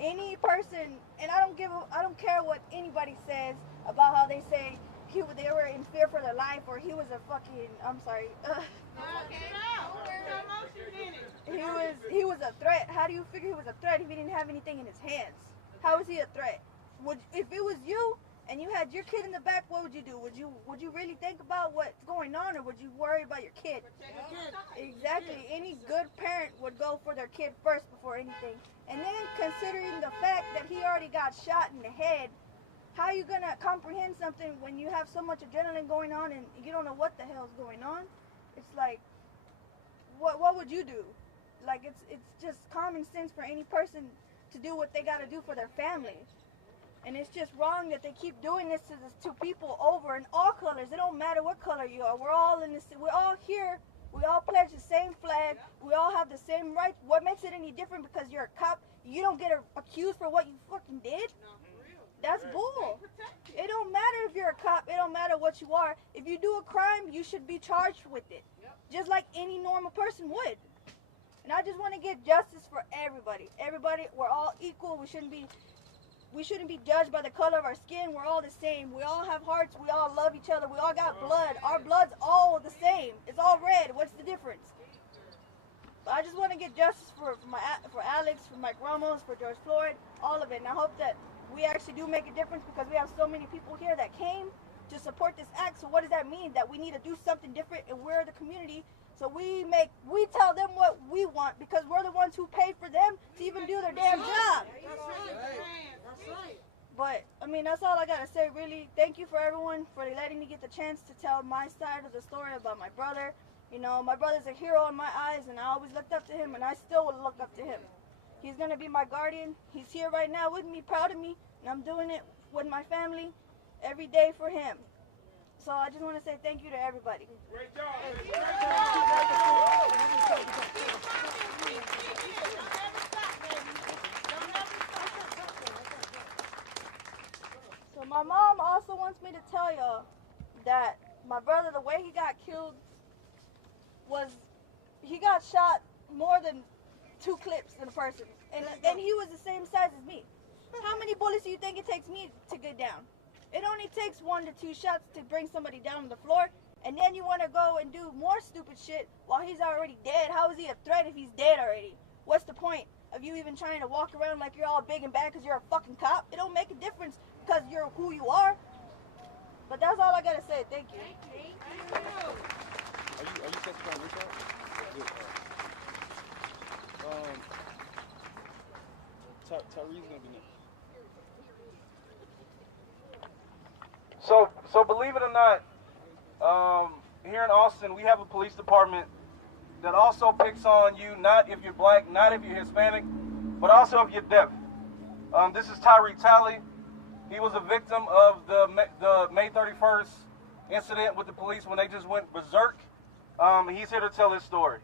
any person, and I don't care what anybody says about how they say they were in fear for their life, or he was a fucking, I'm sorry. He was a threat. How do you figure he was a threat if he didn't have anything in his hands? How is he a threat? If it was you and you had your kid in the back, what would you do? Would you really think about what's going on, or would you worry about your kid? Exactly. Any good parent would go for their kid first before anything. And then considering the fact that he already got shot in the head, how are you gonna comprehend something when you have so much adrenaline going on and you don't know what the hell's going on? It's like, what would you do? Like, it's just common sense for any person to do what they gotta do for their family. And it's just wrong that they keep doing this to people over in all colors. It don't matter what color you are. We're all in this. We're all here. We all pledge the same flag. We all have the same rights. What makes it any different because you're a cop? You don't get accused for what you fucking did? That's bull. It don't matter if you're a cop. It don't matter what you are. If you do a crime, you should be charged with it, just like any normal person would. And I just want to get justice for everybody. Everybody, we're all equal. We shouldn't be judged by the color of our skin. We're all the same. We all have hearts. We all love each other. We all got blood. Our blood's all the same. It's all red. What's the difference? But I just want to get justice for Alex, for Mike Ramos, for George Floyd, all of it. And I hope that we actually do make a difference, because we have so many people here that came to support this act. So what does that mean? That we need to do something different, and we're the community. So we tell them what we want, because we're the ones who pay for them to even do their damn job. But, I mean, that's all I got to say, really. Thank you for everyone for letting me get the chance to tell my side of the story about my brother. You know, my brother's a hero in my eyes, and I always looked up to him, and I still will look up to him. He's going to be my guardian. He's here right now with me, proud of me, and I'm doing it with my family every day for him. So I just want to say thank you to everybody. Great job. So my mom also wants me to tell y'all that my brother, the way he got killed was, he got shot more than 2 clips in a person. And he was the same size as me. How many bullets do you think it takes me to get down? It only takes 1 to 2 shots to bring somebody down on the floor, and then you want to go and do more stupid shit while he's already dead. How is he a threat if he's dead already? What's the point of you even trying to walk around like you're all big and bad because you're a fucking cop? It don't make a difference because you're who you are. But that's all I gotta say. Thank you. Are you set to try and reach out? Tyree's gonna be next. So believe it or not, here in Austin, we have a police department that also picks on you, not if you're black, not if you're Hispanic, but also if you're deaf. This is Tyree Talley. He was a victim of the May 31st incident with the police when they just went berserk. He's here to tell his story.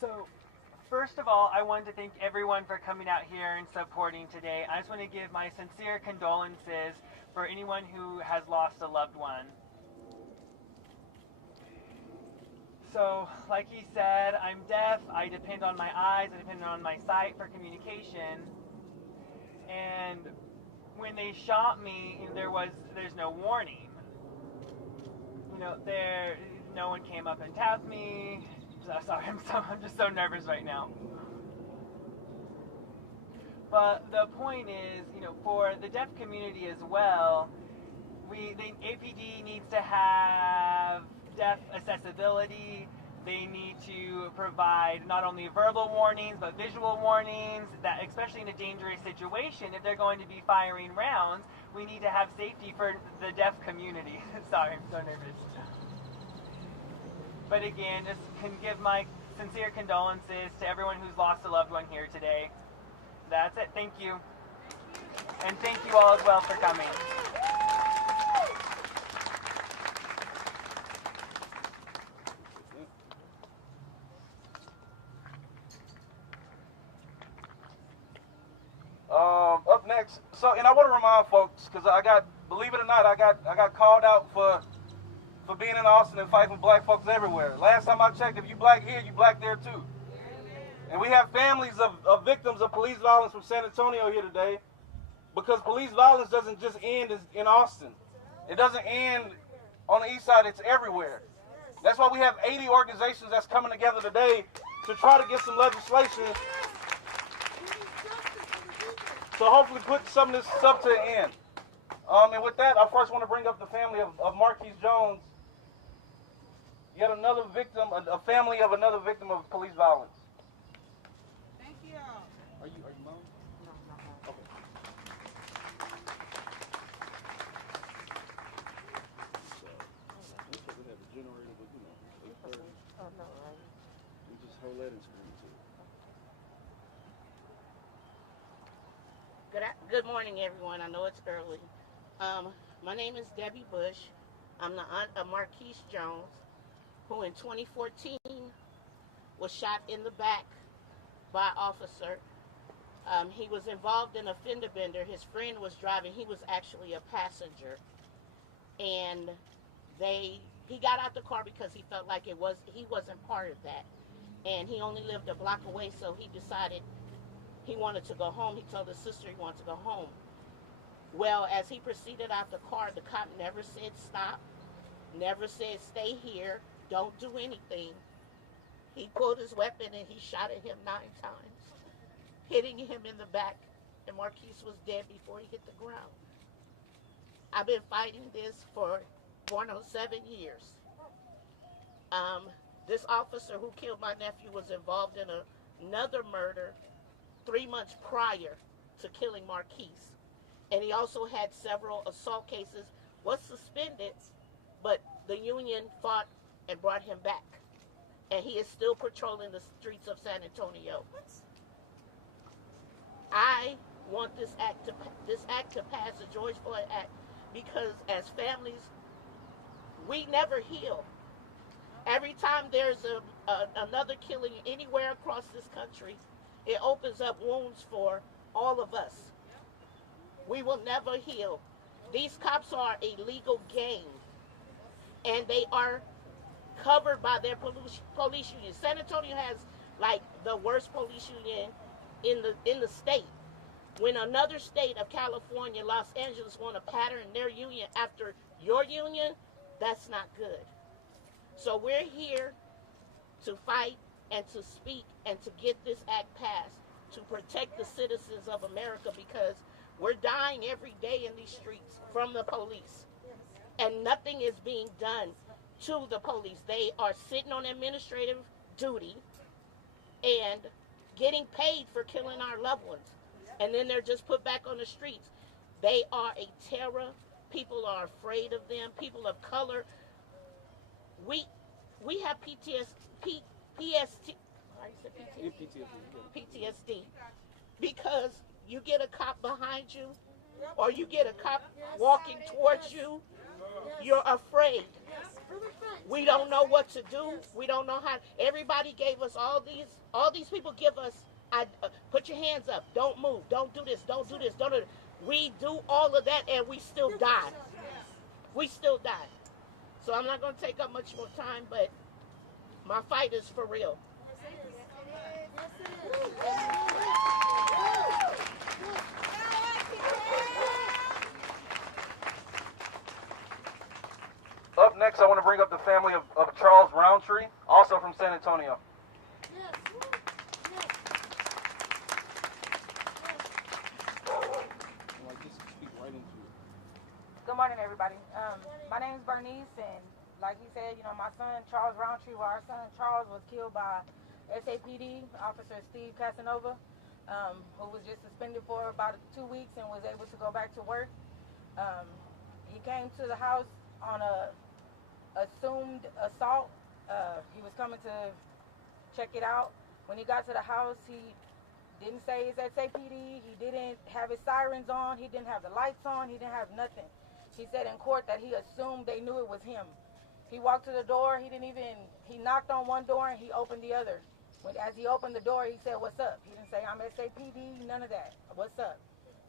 So, first of all, I wanted to thank everyone for coming out here and supporting today. I just want to give my sincere condolences for anyone who has lost a loved one. So, like he said, I'm deaf, I depend on my eyes, I depend on my sight for communication. And when they shot me, there's no warning. You know, no one came up and tapped me. Sorry, I'm just so nervous right now. But the point is, you know, for the deaf community as well, the APD needs to have deaf accessibility. They need to provide not only verbal warnings, but visual warnings, that especially in a dangerous situation, if they're going to be firing rounds, we need to have safety for the deaf community. Sorry, I'm so nervous. But again, just can give my sincere condolences to everyone who's lost a loved one here today. That's it. Thank you. And thank you all as well for coming. ask, and I want to remind folks, because believe it or not, I got called out for being in Austin and fighting for black folks everywhere. Last time I checked, if you black here, you black there too. And we have families of victims of police violence from San Antonio here today, because police violence doesn't just end in Austin. It doesn't end on the east side, it's everywhere. That's why we have 80 organizations that's coming together today to try to get some legislation to hopefully put some of this stuff to an end. And with that, I first want to bring up the family of Marquise Jones, yet another victim, a family of another victim of police violence. Thank you. Are you mom? No. Okay. So, looks like we have a generator, but you know, 8:30. Oh, no, right. We just hold that and screen too. Good morning, everyone. I know it's early. My name is Debbie Bush. I'm the aunt of Marquise Jones, who in 2014 was shot in the back by an officer. He was involved in a fender bender. His friend was driving. He was actually a passenger. And he got out the car because he felt like he wasn't part of that. And he only lived a block away, so he decided he wanted to go home. He told his sister he wanted to go home. Well, as he proceeded out the car, the cop never said stop, never said stay here, don't do anything. He pulled his weapon and he shot at him 9 times, hitting him in the back, and Marquise was dead before he hit the ground. I've been fighting this for going on 7 years. This officer who killed my nephew was involved in another murder 3 months prior to killing Marquise. And he also had several assault cases, was suspended, but the union fought and brought him back. And he is still patrolling the streets of San Antonio. I want this act to pass, the George Floyd Act, because as families, we never heal. Every time there's another killing anywhere across this country, it opens up wounds for all of us. We will never heal. These cops are a legal gang, and they are covered by their police union. San Antonio has like the worst police union in the state. When another state of California, Los Angeles, want to pattern their union after your union, that's not good. So we're here to fight and to speak and to get this act passed to protect the citizens of America, because we're dying every day in these streets from the police. And nothing is being done to the police. They are sitting on administrative duty and getting paid for killing our loved ones. And then they're just put back on the streets. They are a terror. People are afraid of them. People of color. We have PTSD because you get a cop behind you or you get a cop walking towards you, you're afraid. We don't know what to do. We don't know how. Everybody gave us all these people give us, put your hands up, don't move, don't do this, don't do this, don't do this. We do all of that and we still die. We still die. So I'm not going to take up much more time, but my fight is for real. Up next, I want to bring up the family of Charles Roundtree, also from San Antonio. Good morning, everybody. My name is Bernice, and like he said, my son Charles Roundtree, our son Charles was killed by SAPD Officer Steve Casanova, who was just suspended for about 2 weeks and was able to go back to work. He came to the house on a assumed assault. He was coming to check it out. When he got to the house, he didn't say it's SAPD. He didn't have his sirens on. He didn't have the lights on. He didn't have nothing. He said in court that he assumed they knew it was him. He walked to the door. He knocked on one door and he opened the other. As he opened the door, he said, "What's up?" He didn't say, "I'm SAPD," none of that. "What's up?"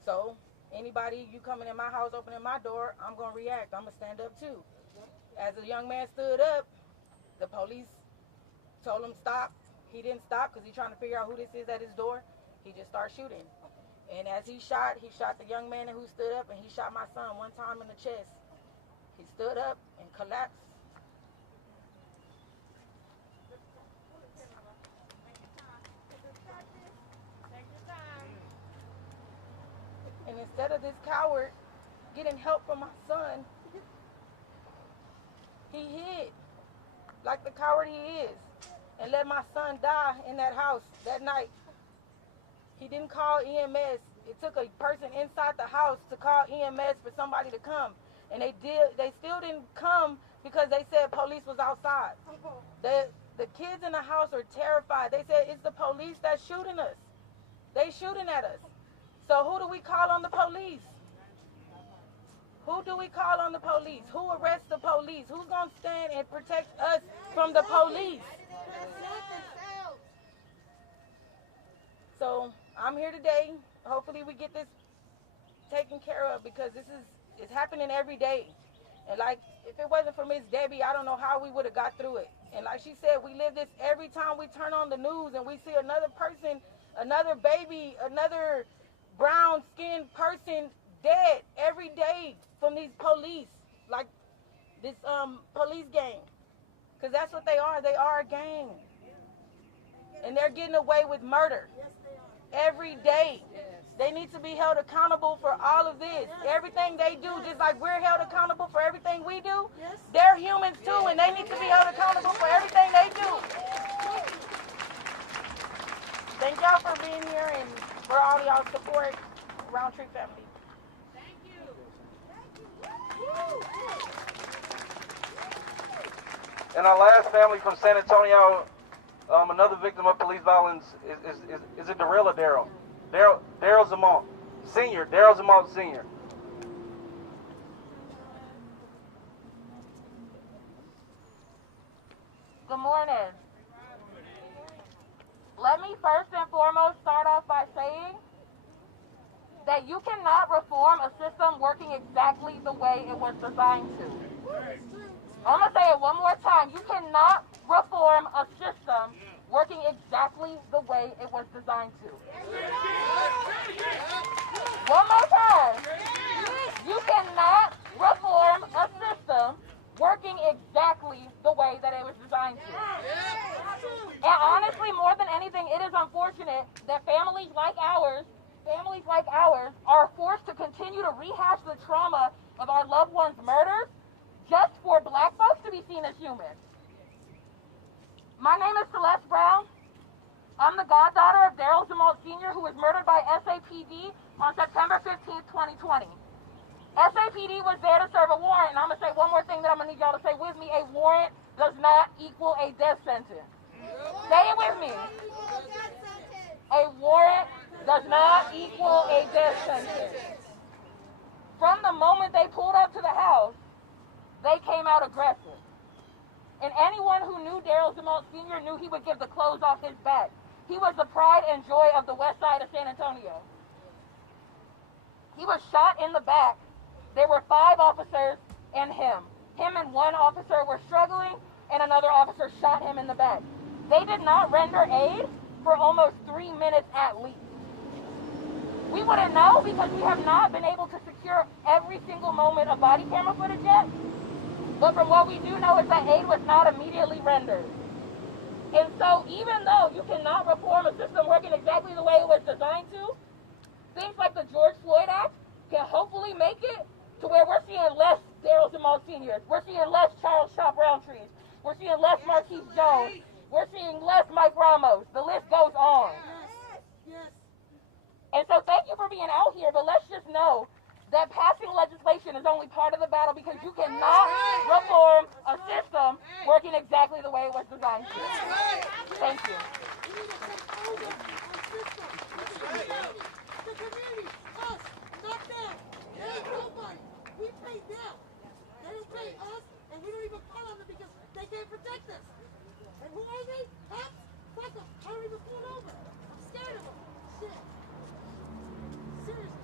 So Anybody, you coming in my house, opening my door, I'm going to react. I'm going to stand up too. As the young man stood up, the police told him stop. He didn't stop because he's trying to figure out who this is at his door. He just started shooting. And as he shot the young man who stood up, and he shot my son one time in the chest. He stood up and collapsed. And instead of this coward getting help from my son, he hid like the coward he is and let my son die in that house that night. He didn't call EMS. It took a person inside the house to call EMS for somebody to come. And they still didn't come because they said police was outside. The kids in the house are terrified. They said it's the police that's shooting us. They shooting at us. So who do we call on the police? Who do we call on the police? Who arrests the police? Who's going to stand and protect us from the police? So I'm here today. Hopefully we get this taken care of, because it's happening every day. And like, if it wasn't for Miss Debbie, I don't know how we would have got through it. And like she said, we live this every time we turn on the news and we see another person, another baby, another brown-skinned person dead every day from these police, like this police gang. Because that's what they are. They are a gang. And they're getting away with murder every day. They need to be held accountable for all of this. Everything they do, just like we're held accountable for everything we do, they're humans too, and they need to be held accountable for everything they do. Thank y'all for being here and for all y'all support, Roundtree family. Thank you. And our last family from San Antonio, another victim of police violence, is it Darrell or Daryl? Daryl Zamont, Senior. Daryl Zamont, Senior. Good morning. Let me first and foremost start off by saying that you cannot reform a system working exactly the way it was designed to. I'm going to say it one more time. You cannot reform a system working exactly the way it was designed to. One more time. You cannot reform a system working exactly the way that it was designed to. And honestly, more than anything, it is unfortunate that families like ours are forced to continue to rehash the trauma of our loved ones' murders just for black folks to be seen as human. My name is Celeste Brown. I'm the goddaughter of Daryl Zamont Sr., who was murdered by SAPD on September 15th, 2020. SAPD was there to serve a warrant, and I'm going to say one more thing that I'm going to need y'all to say with me. A warrant does not equal a death sentence. Say it with me. A warrant does not equal a death sentence. From the moment they pulled up to the house, they came out aggressive. And anyone who knew Daryl Zamont Sr. knew he would give the clothes off his back. He was the pride and joy of the west side of San Antonio. He was shot in the back. There were 5 officers and him. Him and one officer were struggling, and another officer shot him in the back. They did not render aid for almost 3 minutes at least. We wouldn't know because we have not been able to secure every single moment of body camera footage yet. But from what we do know is that aid was not immediately rendered. And so even though you cannot reform a system working exactly the way it was designed to, things like the George Floyd Act can hopefully make it to where we're seeing less Daryl Zamont Seniors. We're seeing less Charles Shop Roundtrees. We're seeing less Marquise Jones. We're seeing less Mike Ramos. The list goes on. And so thank you for being out here, but let's just know that passing legislation is only part of the battle, because you cannot reform a system working exactly the way it was designed to. Thank you. The community, us, not them. They ain't nobody. We pay them. They don't pay us, and we don't even call on them because they can't protect us. And who are they? Cops? Fuck them. I don't even pull over. I'm scared of them. Shit. Seriously.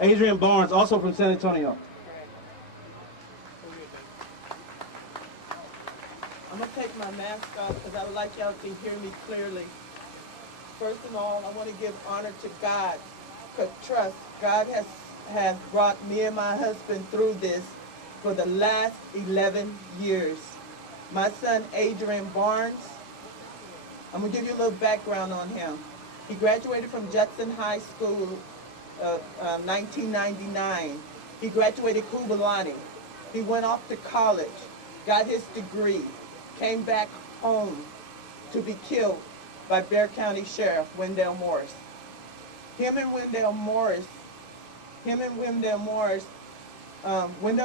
Adrian Barnes, also from San Antonio. I'm going to take my mask off because I would like y'all to hear me clearly. First of all, I want to give honor to God. Because trust, God has brought me and my husband through this for the last 11 years. My son, Adrian Barnes, I'm going to give you a little background on him. He graduated from Judson High School 1999. He graduated cum laude. He went off to college, got his degree, came back home to be killed by Bexar County Sheriff Wendell Morris. Him and Wendell Morris, Wendell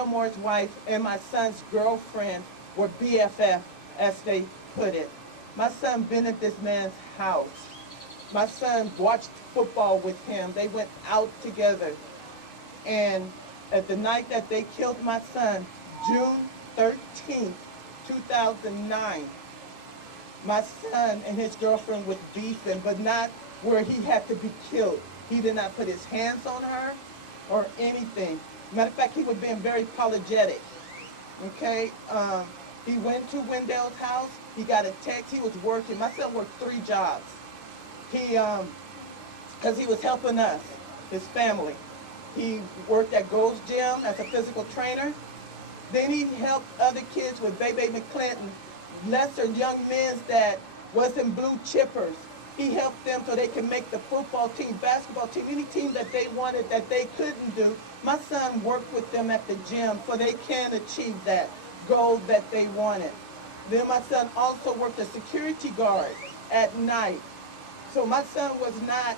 Morris' wife and my son's girlfriend were BFF, as they put it. My son been at this man's house. My son watched football with him. They went out together. And at the night that they killed my son, June 13th, 2009, my son and his girlfriend was beefing, but not where he had to be killed. He did not put his hands on her or anything. Matter of fact, he was being very apologetic. Okay? He went to Wendell's house. He got a text. He was working. My son worked 3 jobs. Because he was helping us, his family. He worked at Gold's Gym as a physical trainer. Then he helped other kids with Baby McClinton, lesser young men that wasn't blue chippers. He helped them so they could make the football team, basketball team, any team that they wanted that they couldn't do. My son worked with them at the gym so they can achieve that goal that they wanted. Then my son also worked as security guard at night. So my son was not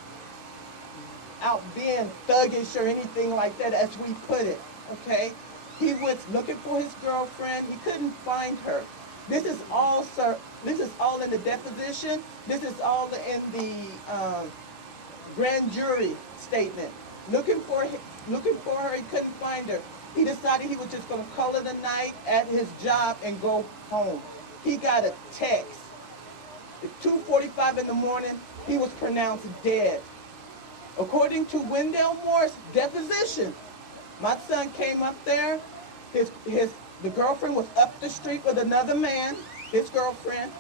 out being thuggish or anything like that, as we put it, okay? He was looking for his girlfriend. He couldn't find her. This is all, sir, this is all in the deposition. This is all in the grand jury statement. Looking for her, he couldn't find her. He decided he was just going to call it a night at his job and go home. He got a text. At 2:45 in the morning, he was pronounced dead. According to Wendell Moore's deposition, my son came up there. The girlfriend was up the street with another man, his girlfriend.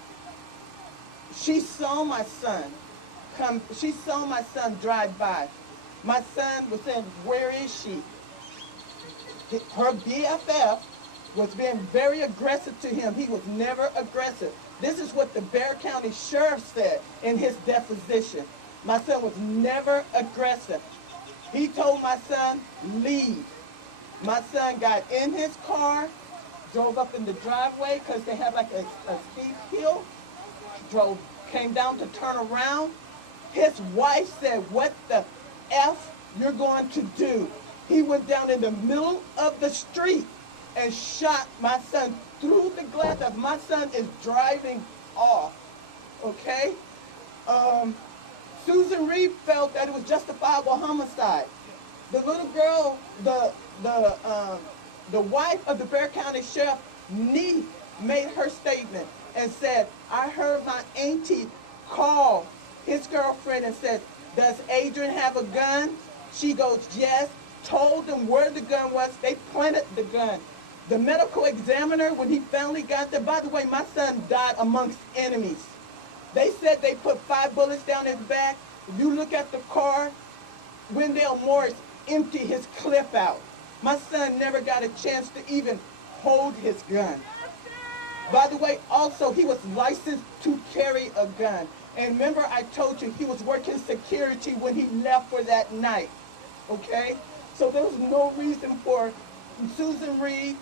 She saw my son come. She saw my son drive by. My son was saying, "Where is she?" Her BFF was being very aggressive to him. He was never aggressive. This is what the Bexar County Sheriff said in his deposition. My son was never aggressive. He told my son, leave. My son got in his car, drove up in the driveway because they had like a steep hill, came down to turn around. His wife said, "What the F you're going to do?" He went down in the middle of the street and shot my son through the glass as my son is driving off, okay? Susan Reed felt that it was justifiable homicide. The little girl, the wife of the Bexar County Sheriff, made her statement and said, "I heard my auntie call his girlfriend and said, 'Does Adrian have a gun?' She goes, 'Yes.' Told them where the gun was. They planted the gun. The medical examiner, when he finally got there, by the way, my son died amongst enemies. They said they put 5 bullets down his back. If you look at the car, Wendell Morris emptied his clip out. My son never got a chance to even hold his gun. By the way, also, he was licensed to carry a gun. And remember, I told you he was working security when he left for that night, okay? So there was no reason for Susan Reed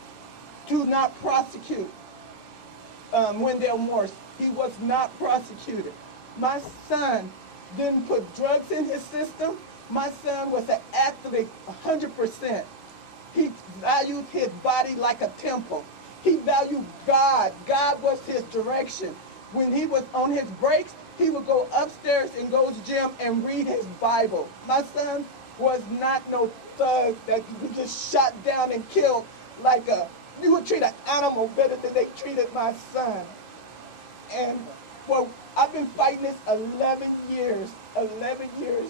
to not prosecute Wendell Morris. He was not prosecuted. My son didn't put drugs in his system. My son was an athlete 100%. He valued his body like a temple. He valued God. God was his direction. When he was on his breaks, he would go upstairs and go to the gym and read his Bible. My son was not no thug that you just shot down and killed like you would treat an animal better than they treated my son. And well, I've been fighting this 11 years,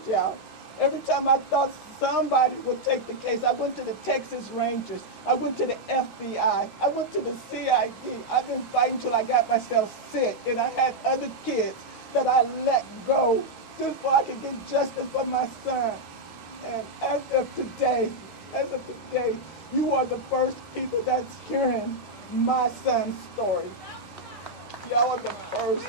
y'all. Every time I thought somebody would take the case, I went to the Texas Rangers, I went to the FBI, I went to the CID. I've been fighting till I got myself sick, and I had other kids that I let go just so I could get justice for my son. And as of today, you are the first people that's hearing my son's story. Y'all are the first.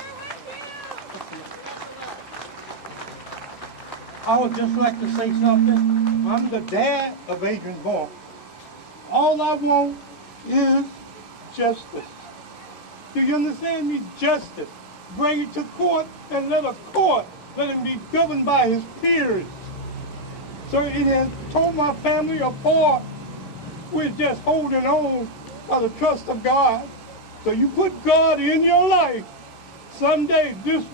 I would just like to say something. I'm the dad of Adrian Barnes. All I want is justice. Do you understand me? Justice. Bring it to court and let him be governed by his peers. So it has torn my family apart. We're just holding on by the trust of God. So you put God in your life. Someday this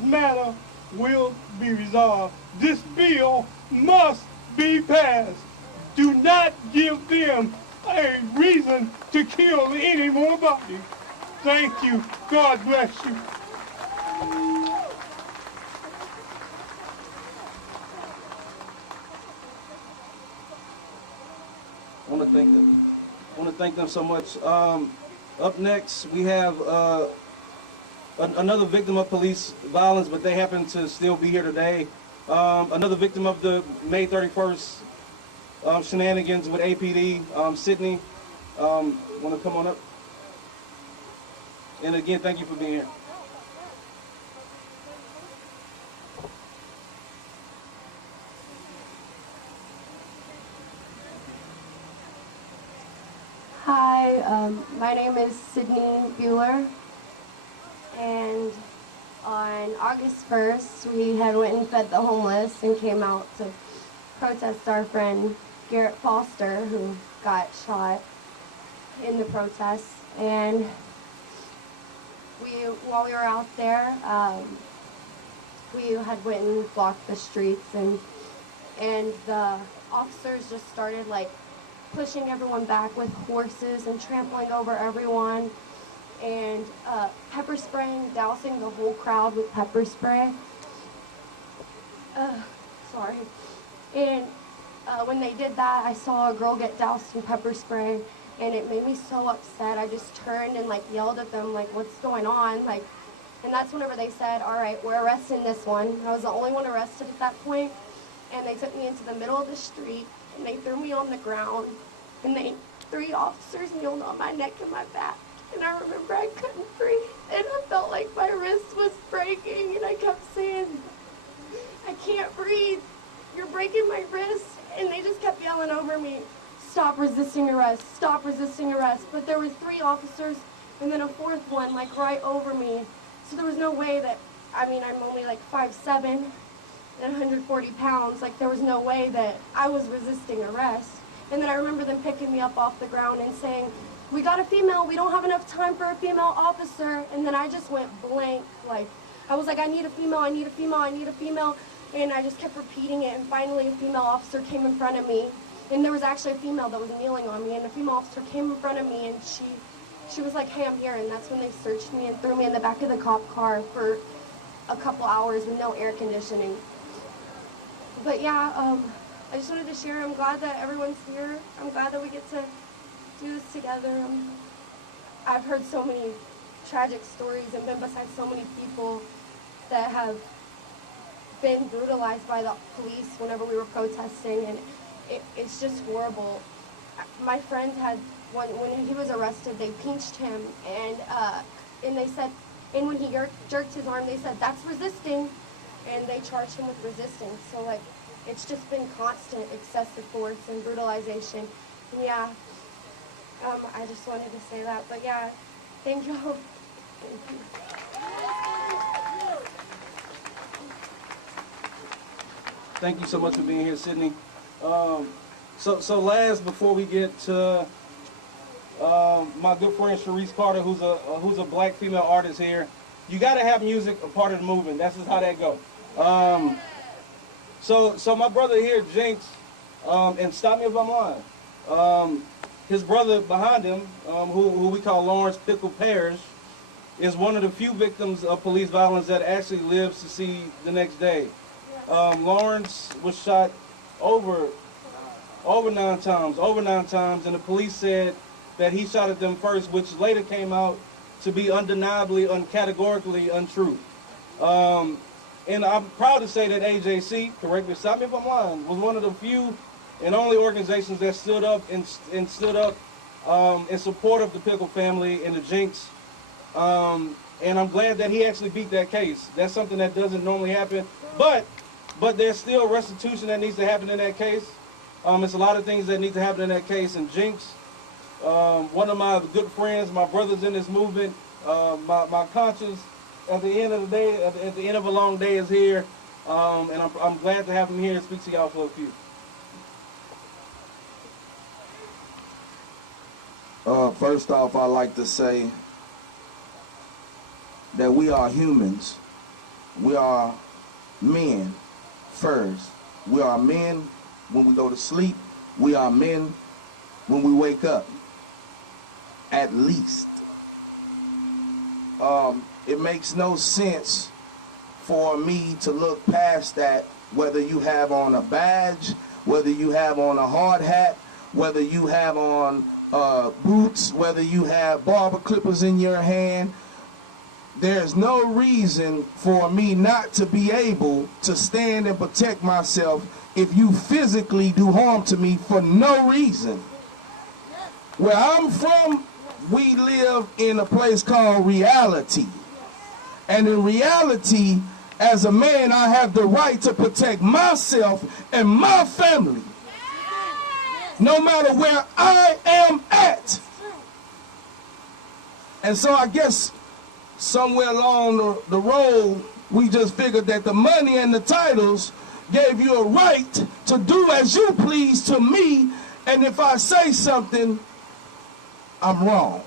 matter will be resolved. This bill must be passed. Do not give them a reason to kill any more bodies. Thank you. God bless you. I want to thank them so much. Up next, we have another victim of police violence, but they happen to still be here today. Another victim of the May 31st shenanigans with APD, Sydney. Want to come on up? And again, thank you for being here. Hi, my name is Sydney Buehler, and on August 1st we had went and fed the homeless and came out to protest our friend Garrett Foster, who got shot in the protest. And while we were out there, we had went and blocked the streets, and the officers just started like pushing everyone back with horses and trampling over everyone, and pepper spraying, dousing the whole crowd with pepper spray. Sorry. And when they did that, I saw a girl get doused in pepper spray, and it made me so upset. I just turned and like yelled at them, like, what's going on? Like, and that's whenever they said, all right, we're arresting this one. I was the only one arrested at that point, and they took me into the middle of the street, and they threw me on the ground, and 3 officers kneeled on my neck and my back. And I remember I couldn't breathe, and I felt like my wrist was breaking, and I kept saying, I can't breathe, you're breaking my wrist. And they just kept yelling over me, stop resisting arrest, stop resisting arrest. But there were 3 officers, and then a 4th one, like right over me. So there was no way that, I mean, I'm only like 5'7", and 140 pounds, like there was no way that I was resisting arrest. And then I remember them picking me up off the ground and saying, we got a female, we don't have enough time for a female officer. And then I just went blank, like, I was like, I need a female, I need a female, I need a female. And I just kept repeating it, and finally a female officer came in front of me. And there was actually a female that was kneeling on me, and a female officer came in front of me, and she was like, hey, I'm here. And that's when they searched me and threw me in the back of the cop car for a couple hours with no air conditioning. But yeah, I just wanted to share. I'm glad that everyone's here. I'm glad that we get to do this together. I've heard so many tragic stories and been beside so many people that have been brutalized by the police whenever we were protesting, and it's just horrible. My friend had, when he was arrested, they pinched him, and they said, and when he jerked his arm, they said, that's resisting, and they charged him with resisting. So like, it's just been constant excessive force and brutalization. And yeah, I just wanted to say that. But yeah, thank you. Thank you. Thank you so much for being here, Sydney. So last, before we get to my good friend Sharice Carter, who's a black female artist here, you got to have music a part of the movement. That's just how that goes. So my brother here, Jinx, and stop me if I'm lying. His brother behind him, who we call Lawrence Pickle Parrish, is one of the few victims of police violence that actually lives to see the next day. Lawrence was shot over 9 times, and the police said that he shot at them first, which later came out to be undeniably, categorically untrue. And I'm proud to say that AJC, correct me, stop me if I'm lying, was one of the few and only organizations that stood up in support of the Pickle family and the Jinx. And I'm glad that he actually beat that case. That's something that doesn't normally happen. But there's still restitution that needs to happen in that case. It's a lot of things that need to happen in that case. And Jinx, one of my good friends, my brothers in this movement, my conscience, at the end of the day, at the end of a long day is here. And I'm glad to have him here and speak to y'all for a few. First off, I'd like to say that we are humans. We are men first. We are men when we go to sleep. We are men when we wake up, at least. It makes no sense for me to look past that, whether you have on a badge, whether you have on a hard hat, whether you have on boots, whether you have barber clippers in your hand. There's no reason for me not to be able to stand and protect myself if you physically do harm to me for no reason. Where I'm from, we live in a place called reality. And in reality, as a man, I have the right to protect myself and my family, no matter where I am at. And so I guess somewhere along the road, we just figured that the money and the titles gave you a right to do as you please to me, and if I say something, I'm wrong.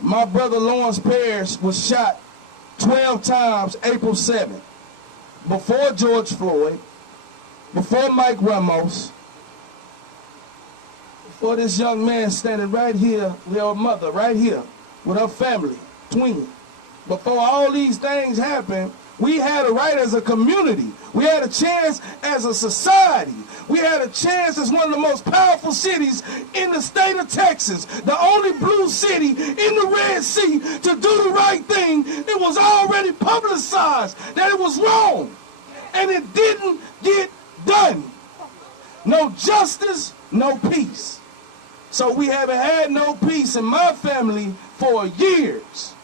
My brother Lawrence Parrish was shot 12 times April 7th. Before George Floyd, before Mike Ramos, before this young man standing right here with her mother, right here, with her family, twin. Before all these things happened, we had a right as a community. We had a chance as a society. We had a chance as one of the most powerful cities in the state of Texas, the only blue city in the Red Sea, to do the right thing. It was already publicized that it was wrong, and it didn't get done. No justice, no peace. So we haven't had no peace in my family for years.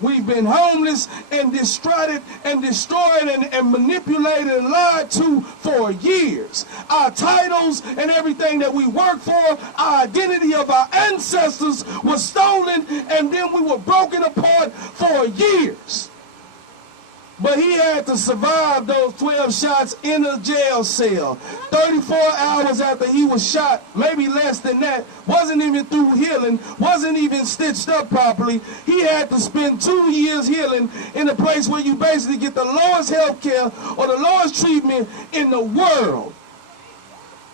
We've been homeless and distraught and destroyed and manipulated and lied to for years. Our titles and everything that we work for, our identity of our ancestors was stolen, and then we were broken apart for years. But he had to survive those 12 shots in a jail cell. 34 hours after he was shot, maybe less than that, wasn't even through healing, wasn't even stitched up properly. He had to spend 2 years healing in a place where you basically get the lowest health care or the lowest treatment in the world.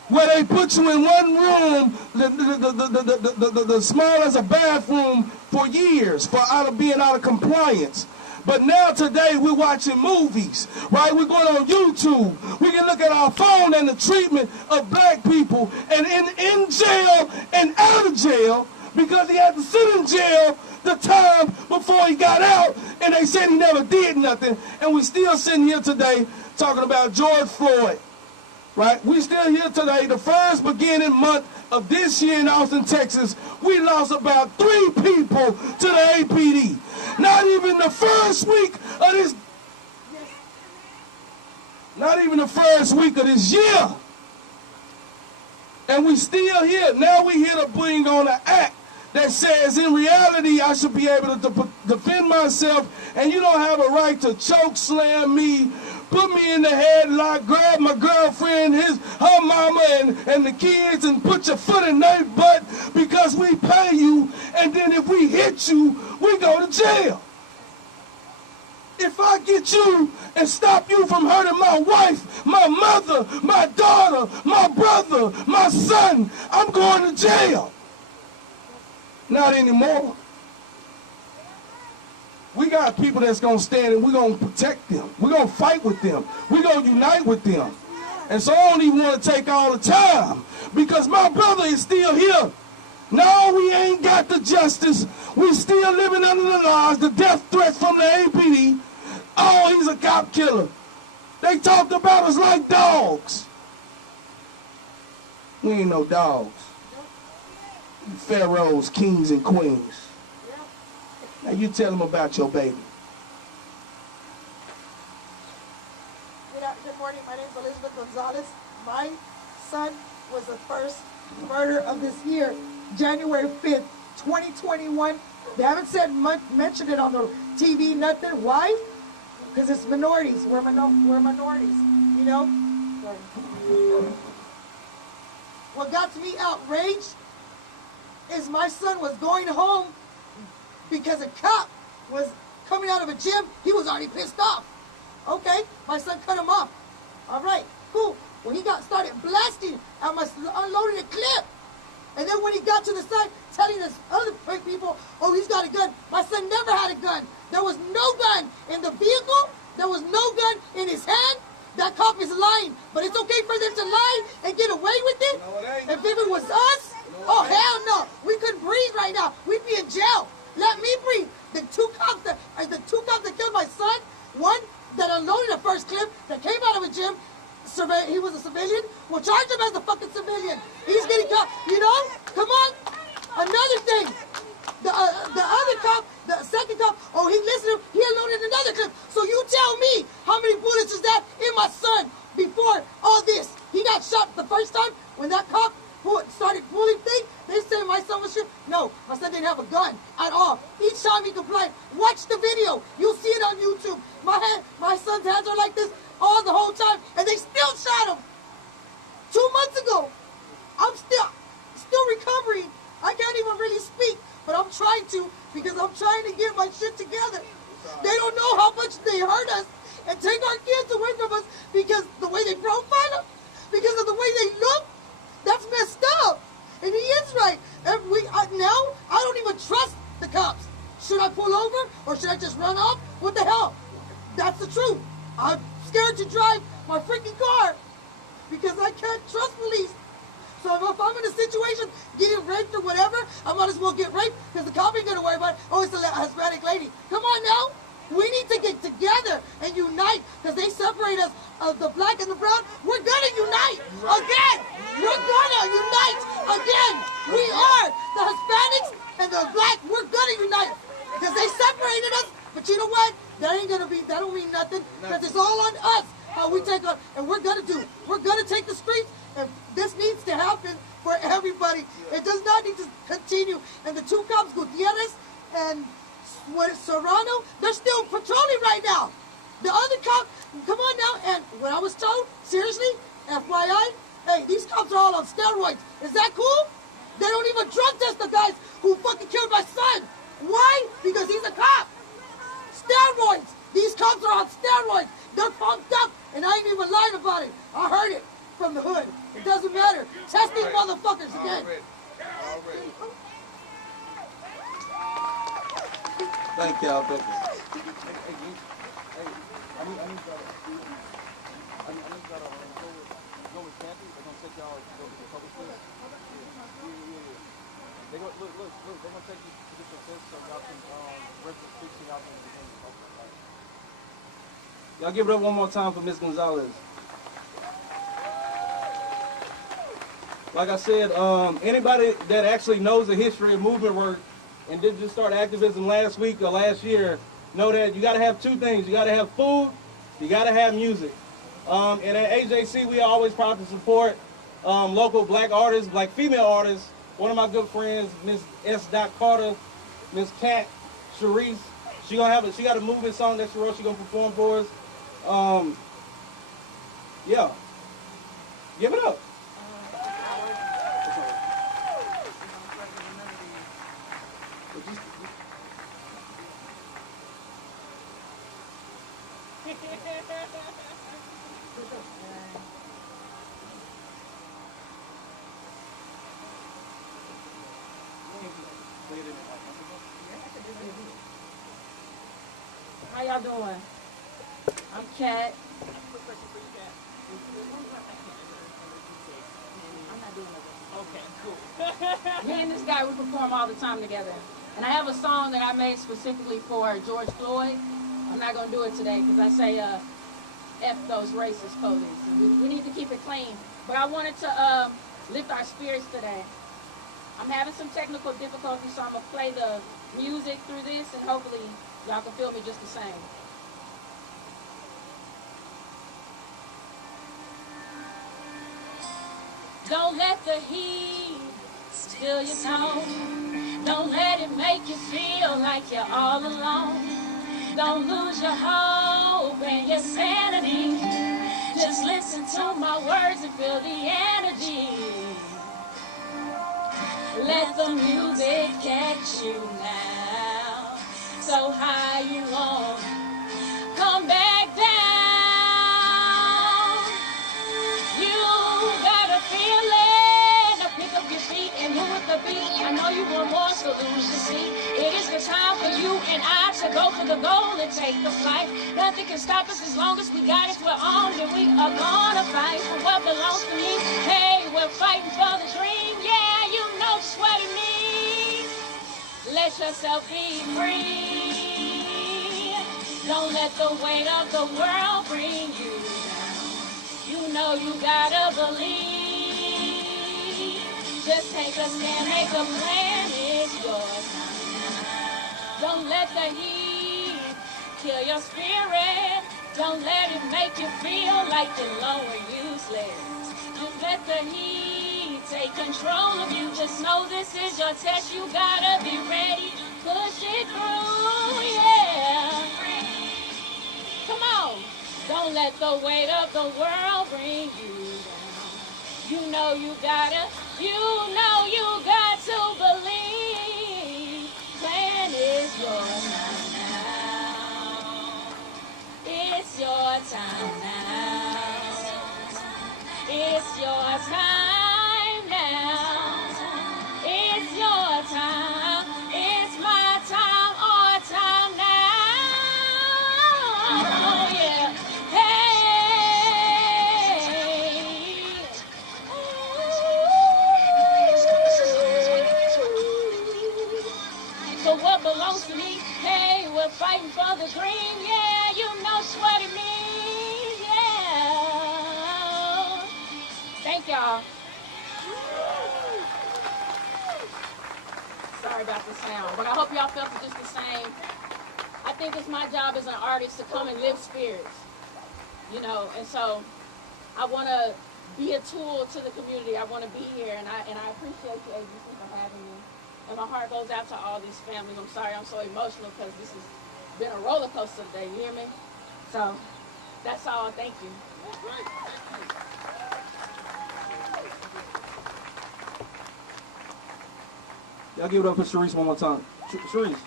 Where they put you in one room, the small as a bathroom for years, for being out of compliance. But now today we're watching movies, right? We're going on YouTube. We can look at our phone and the treatment of black people, and in jail and out of jail, because he had to sit in jail the time before he got out, and they said he never did nothing. And we're still sitting here today talking about George Floyd, right? We still here today, the first beginning month of this year in Austin, Texas, we lost about 3 people to the APD. Not even the first week of this, not even the first week of this year. And we still here. Now we here to bring on an act that says in reality I should be able to defend myself, and you don't have a right to choke slam me, put me in the headlock, grab my girlfriend, her mama and the kids, and put your foot in their butt because we pay you, and then if we hit you, we go to jail. If I get you and stop you from hurting my wife, my mother, my daughter, my brother, my son, I'm going to jail. Not anymore. We got people that's going to stand and we're going to protect them. We're going to fight with them. We're going to unite with them. And so I don't even want to take all the time because my brother is still here. No, we ain't got the justice. We still living under the laws, the death threats from the APD. Oh, he's a cop killer. They talked about us like dogs. We ain't no dogs. Pharaohs, kings, and queens. Now you tell them about your baby. Good morning, my name is Elizabeth Gonzalez. My son was the first murder of this year, January 5th, 2021. They haven't mentioned it on the TV, nothing. Why? Because it's minorities. We're minorities, you know? What got me outraged is my son was going home because a cop was coming out of a gym. He was already pissed off. Okay, my son cut him off. All right, cool. When he started blasting, I unloaded a clip. And then when he got to the side, telling us other people, oh, he's got a gun. My son never had a gun. There was no gun in the vehicle. There was no gun in his hand. That cop is lying. But it's okay for them to lie and get away with it? No, it ain't. If it was us, oh, hell no. We couldn't breathe right now. We'd be in jail. Let me breathe. The two cops that killed my son, one that unloaded the first clip that came out of a gym, he was a civilian. We'll charge him as a fucking civilian. He's getting caught. You know? Come on. Another thing. The other cop, the second cop, oh, he listened to him. He unloaded another clip. So you tell me how many bullets is that in my son before all this? He got shot the first time when that cop started pulling things. They say my son was shot. No, my son didn't have a gun at all. Each time he complied. Watch the video. You'll see it on YouTube. My son's hands are like this all the whole time, and they still shot him 2 months ago. I'm still recovering. I can't even really speak, but I'm trying to because I'm trying to get my shit together. They don't know how much they hurt us and take our kids away from us because the way they profile them, because of the way they look, that's messed up. And he is right. And now I don't even trust the cops. Should I pull over or should I just run off? What the hell? That's the truth. I'm scared to drive my freaking car because I can't trust police. So if I'm in a situation getting raped or whatever, I might as well get raped because the cop ain't gonna worry about it. Oh, it's a Hispanic lady. Come on now. We need to get together and unite because they separate us of the black and the brown. We're gonna unite again. We're gonna unite again. We are the Hispanics and the black. We're gonna unite because they separated us. But you know what? That don't mean nothing because it's all on us how we take on. And we're gonna take the streets. And this needs to happen for everybody. It does not need to continue. And the two cops, Gutierrez and Serrano, they're still patrolling right now. The other cop, come on now. And when I was told, seriously, FYI, hey, these cops are all on steroids. Is that cool? They don't even drug test the guys who fucking killed my son. Why? Because he's a cop. Steroids. These cops are on steroids. They're pumped up, and I ain't even lying about it. I heard it from the hood. It doesn't matter. Test these motherfuckers again. Thank y'all. Thank you. I need y'all to go with Kathy. They're gonna take y'all to go to the public school. They go look. They're gonna take you to get your test so y'all can register fixing y'all can. Y'all give it up one more time for Ms. Gonzalez. Like I said, anybody that actually knows the history of movement work and didn't just start activism last week or last year, know that you got to have two things. You got to have food, you got to have music. And at AJC, we are always proud to support local black artists, black female artists. One of my good friends, Miss S. Carter, Miss Kat Sharice, she got a movement song that she wrote. She gonna perform for us. Yeah, give it up. y'all doing? I'm Kat. I'm not doing it. Okay, cool. Me and this guy, we perform all the time together. And I have a song that I made specifically for George Floyd. I'm not going to do it today because I say F those racist police. We need to keep it clean. But I wanted to lift our spirits today. I'm having some technical difficulties, so I'm going to play the music through this, and hopefully y'all can feel me just the same. Don't let the heat steal your tone. Don't let it make you feel like you're all alone. Don't lose your hope and your sanity. Just listen to my words and feel the energy. Let the music catch you now. So high you won't come back down. You got a feeling to pick up your feet and move with the beat. I know you want more, so lose your seat. It is the time for you and I to go for the goal and take the flight. Nothing can stop us as long as we got it. We're armed and we are gonna fight for what belongs to me. Hey, we're fighting for the dream. Yeah, you know just what it means. Let yourself be free. Don't let the weight of the world bring you down. You know you gotta believe. Just take a stand, make a plan, it's yours. Don't let the heat kill your spirit. Don't let it make you feel like you're low and useless. Just let the heat take control of you. Just know this is your test. You gotta be ready. Push it through, yeah. Come on. Don't let the weight of the world bring you down. You know you got to believe. Plan is yours now. It's your time now. It's your time now. It's your time. It's my time, our time now. Oh yeah. For what belongs to me, hey, we're fighting for the dream, yeah, you know what it means, yeah. Thank y'all. Sorry about the sound, but I hope y'all felt it just the same. I think it's my job as an artist to come and live spirits, you know, and so I want to be a tool to the community. I want to be here, and I appreciate you, Adrian, for having me. And my heart goes out to all these families. I'm sorry I'm so emotional because this has been a roller coaster today, you hear me? So, that's all. Thank you. Y'all give it up for Sharice one more time. Sharice.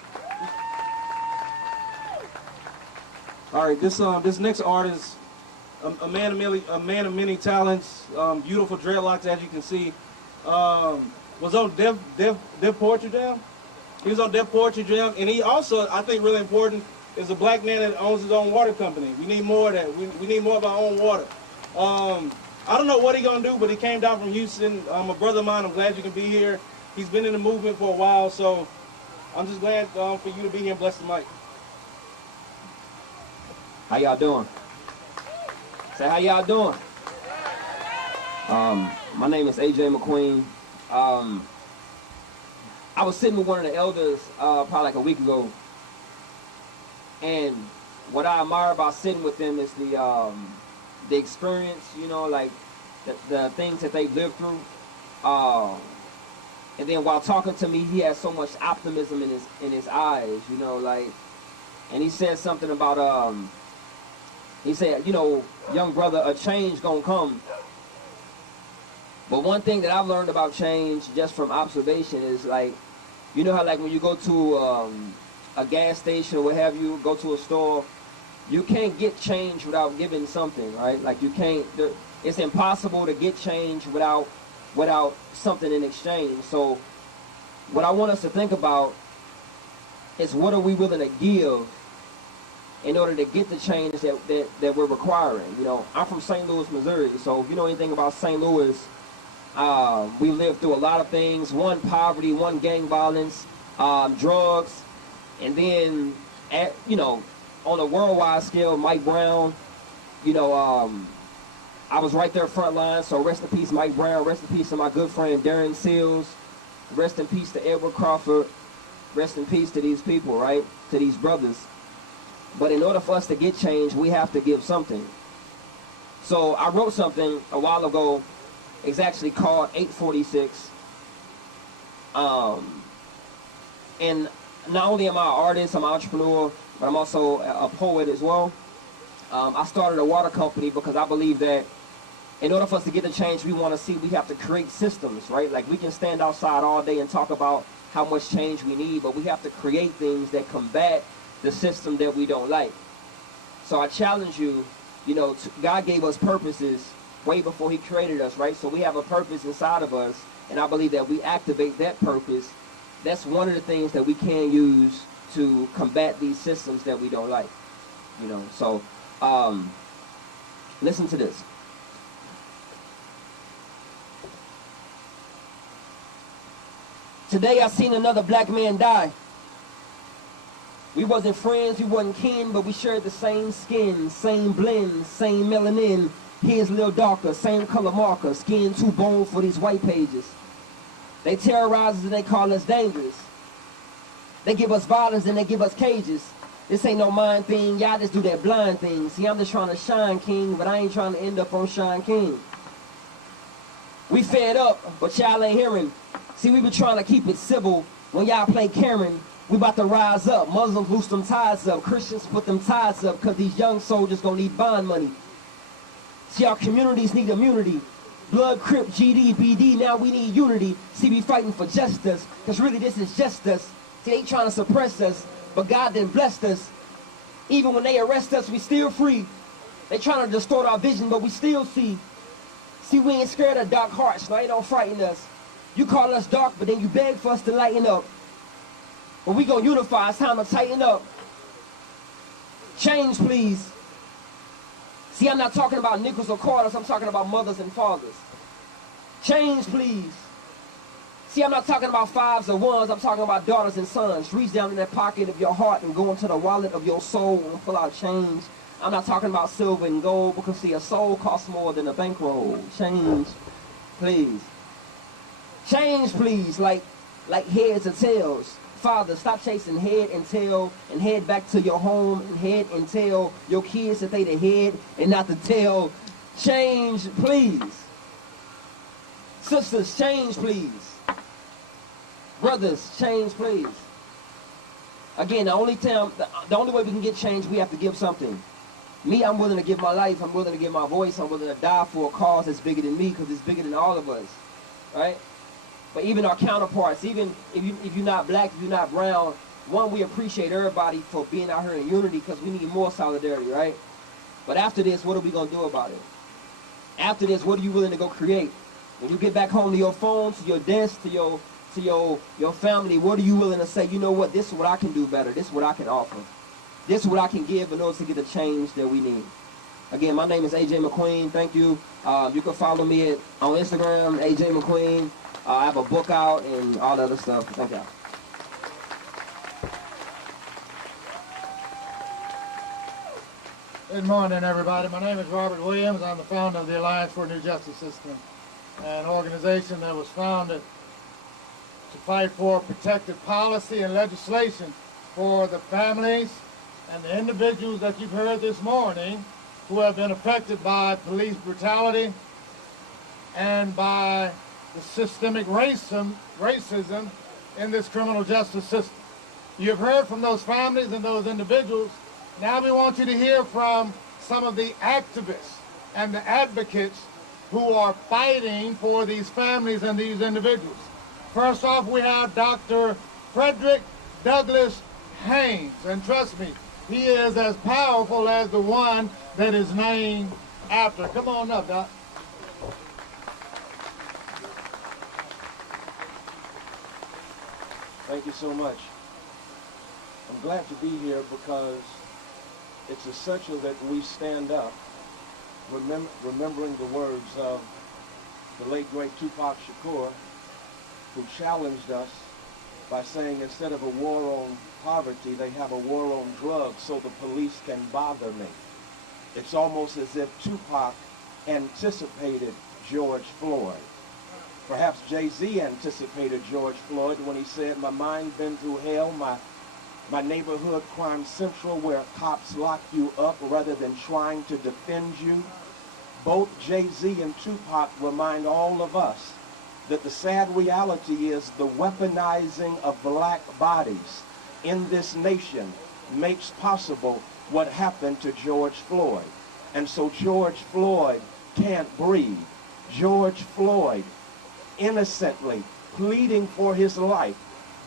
All right, this next artist, a man of many talents, beautiful dreadlocks, as you can see. Was on Def Poetry Jam. He was on Def Poetry Jam, and he also, I think really important, is a black man that owns his own water company. We need more of that. We need more of our own water. I don't know what he's gonna do, but he came down from Houston. A brother of mine, I'm glad you can be here. He's been in the movement for a while, so I'm just glad for you to be here and bless the mic. How y'all doing? Say how y'all doing? My name is Adrian Mcqueen. I was sitting with one of the elders probably like a week ago, and what I admire about sitting with them is the experience, you know, like the things that they've lived through. And then while talking to me, he has so much optimism in his eyes, you know, like, and he said something about he said, you know, young brother, a change gonna come. But one thing that I've learned about change just from observation is, like, you know how, like, when you go to a gas station or what have you, go to a store, you can't get change without giving something, right? Like, you can't, it's impossible to get change without something in exchange. So what I want us to think about is, what are we willing to give in order to get the change that we're requiring. You know, I'm from St. Louis, Missouri, so if you know anything about St. Louis, we lived through a lot of things. One, poverty, one, gang violence, drugs, and then, you know, on a worldwide scale, Mike Brown, you know, I was right there front line, so rest in peace Mike Brown, rest in peace to my good friend Darren Seals, rest in peace to Edward Crawford, rest in peace to these people, right, to these brothers. But in order for us to get change, we have to give something. So I wrote something a while ago. It's actually called 846. And not only am I an artist, I'm an entrepreneur, but I'm also a poet as well. I started a water company because I believe that in order for us to get the change we want to see, we have to create systems, right? Like, we can stand outside all day and talk about how much change we need, but we have to create things that combat the system that we don't like. So I challenge you, you know, God gave us purposes way before he created us, right? So we have a purpose inside of us, and I believe that we activate that purpose. That's one of the things that we can use to combat these systems that we don't like, you know. So listen to this. Today I seen another black man die. We wasn't friends, we wasn't kin, but we shared the same skin, same blend, same melanin. His a little darker, same color marker, skin too bold for these white pages. They terrorize us and they call us dangerous. They give us violence and they give us cages. This ain't no mind thing, y'all just do that blind thing. See, I'm just trying to shine, king, but I ain't trying to end up on Shine King. We fed up, but y'all ain't hearing. See, we been trying to keep it civil. When y'all play Karen, we about to rise up. Muslims loose them ties up. Christians put them ties up, because these young soldiers gonna need bond money. See, our communities need immunity. Blood, Crip, GD, BD, now we need unity. See, we fighting for justice, because really this is just us. See, they trying to suppress us, but God done blessed us. Even when they arrest us, we still free. They trying to distort our vision, but we still see. See, we ain't scared of dark hearts, no, they don't frighten us. You call us dark, but then you beg for us to lighten up. When we gonna unify, it's time to tighten up. Change, please. See, I'm not talking about nickels or quarters, I'm talking about mothers and fathers. Change, please. See, I'm not talking about fives or ones, I'm talking about daughters and sons. Reach down in that pocket of your heart and go into the wallet of your soul and pull out change. I'm not talking about silver and gold, because see, a soul costs more than a bankroll. Change, please. Change, please, like heads or tails. Father, stop chasing head and tail and head back to your home and head and tell your kids that they the head and not the tail. Change, please. Sisters, change, please. Brothers, change, please. Again, the only way we can get change, we have to give something. Me, I'm willing to give my life, I'm willing to give my voice, I'm willing to die for a cause that's bigger than me, because it's bigger than all of us, right? But even our counterparts, even if you're not black, if you're not brown, one, we appreciate everybody for being out here in unity, because we need more solidarity, right? But after this, what are we going to do about it? After this, what are you willing to go create? When you get back home to your phone, to your desk, to your family, what are you willing to say, you know what, this is what I can do better, this is what I can offer. This is what I can give in order to get the change that we need. Again, my name is AJ Mcqueen. Thank you. You can follow me on Instagram, AJ Mcqueen. I have a book out and all that other stuff. Thank y'all. Good morning, everybody. My name is Robert Williams. I'm the founder of the Alliance for a New Justice System, an organization that was founded to fight for protective policy and legislation for the families and the individuals that you've heard this morning who have been affected by police brutality and by the systemic racism in this criminal justice system. You've heard from those families and those individuals. Now we want you to hear from some of the activists and the advocates who are fighting for these families and these individuals. First off, we have Dr. Frederick Douglass Haynes, and trust me, he is as powerful as the one that is named after. Come on up, Doc. Thank you so much. I'm glad to be here because it's essential that we stand up, remembering the words of the late great Tupac Shakur, who challenged us by saying instead of a war on poverty, they have a war on drugs so the police can bother me. It's almost as if Tupac anticipated George Floyd. Perhaps Jay-Z anticipated George Floyd when he said, my mind been through hell, my neighborhood crime central where cops lock you up rather than trying to defend you. Both Jay-Z and Tupac remind all of us that the sad reality is the weaponizing of black bodies in this nation makes possible what happened to George Floyd. And so George Floyd can't breathe. George Floyd innocently pleading for his life,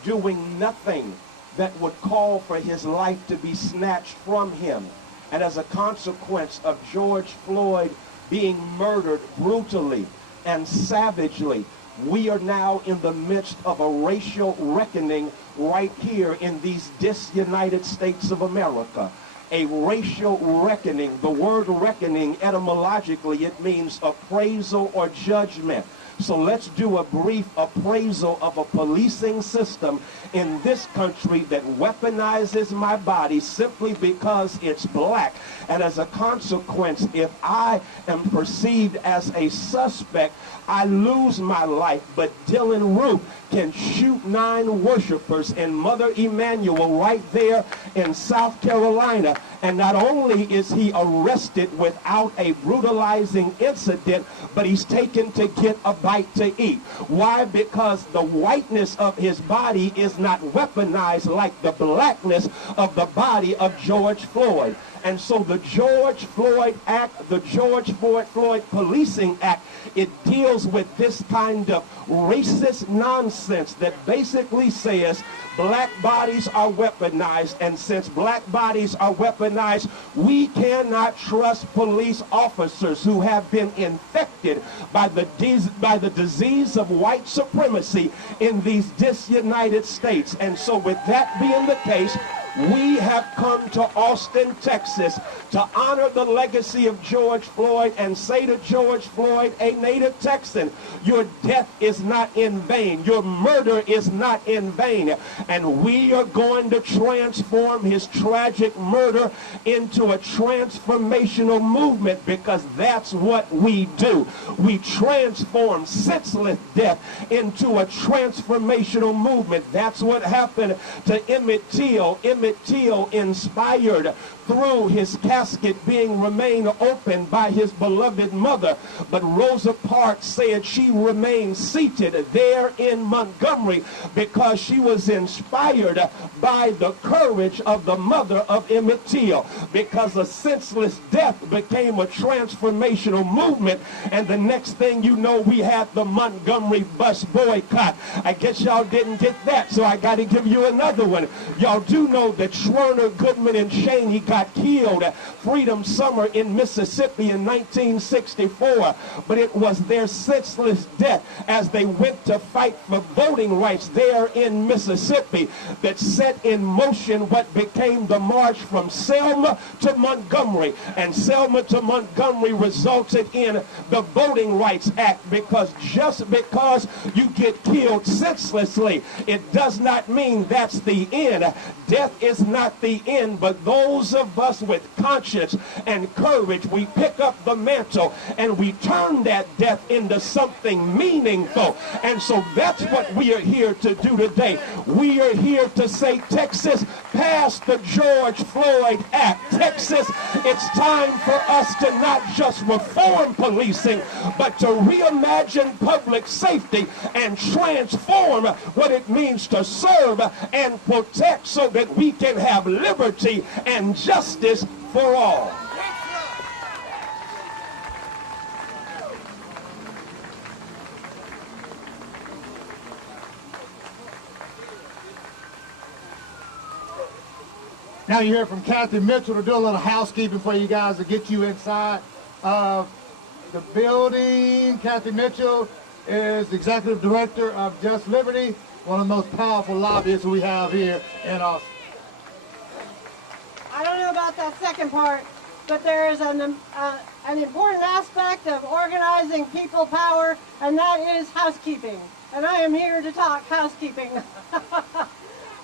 doing nothing that would call for his life to be snatched from him. And as a consequence of George Floyd being murdered brutally and savagely, we are now in the midst of a racial reckoning right here in these disunited states of America. A racial reckoning. The word reckoning, etymologically, it means appraisal or judgment. So let's do a brief appraisal of a policing system in this country that weaponizes my body simply because it's black. And as a consequence, if I am perceived as a suspect, I lose my life. But Dylan Roof can shoot 9 worshipers in Mother Emanuel right there in South Carolina. And not only is he arrested without a brutalizing incident, but he's taken to get a bite to eat. Why? Because the whiteness of his body is not weaponized like the blackness of the body of George Floyd. And so the George Floyd Act, the George Floyd Policing Act, it deals with this kind of racist nonsense that basically says black bodies are weaponized, and since black bodies are weaponized, we cannot trust police officers who have been infected by the disease of white supremacy in these disunited states. And so with that being the case, we have come to Austin, Texas to honor the legacy of George Floyd and say to George Floyd, a native Texan, your death is not in vain. Your murder is not in vain. And we are going to transform his tragic murder into a transformational movement, because that's what we do. We transform senseless death into a transformational movement. That's what happened to Emmett Till. Emmett Till, inspired through his casket being remained open by his beloved mother. But Rosa Parks said she remained seated there in Montgomery because she was inspired by the courage of the mother of Emmett Till, because a senseless death became a transformational movement. And the next thing you know, we had the Montgomery bus boycott. I guess y'all didn't get that, so I got to give you another one. Y'all do know that Schwerner, Goodman, and Cheney got killed at Freedom Summer in Mississippi in 1964, but it was their senseless death as they went to fight for voting rights there in Mississippi that set in motion what became the march from Selma to Montgomery. And Selma to Montgomery resulted in the Voting Rights Act, because just because you get killed senselessly, it does not mean that's the end. Death is not the end, but those of us with conscience and courage, we pick up the mantle and we turn that death into something meaningful. And so that's what we are here to do today. We are here to say, Texas, pass the George Floyd Act. Texas, it's time for us to not just reform policing, but to reimagine public safety and transform what it means to serve and protect, so that we can have liberty and justice for all. Now you hear from Kathy Mitchell to do a little housekeeping for you guys to get you inside of the building. Kathy Mitchell is Executive Director of Just Liberty, one of the most powerful lobbyists we have here in Austin. I don't know about that second part, but there is an important aspect of organizing people power, and that is housekeeping. And I am here to talk housekeeping.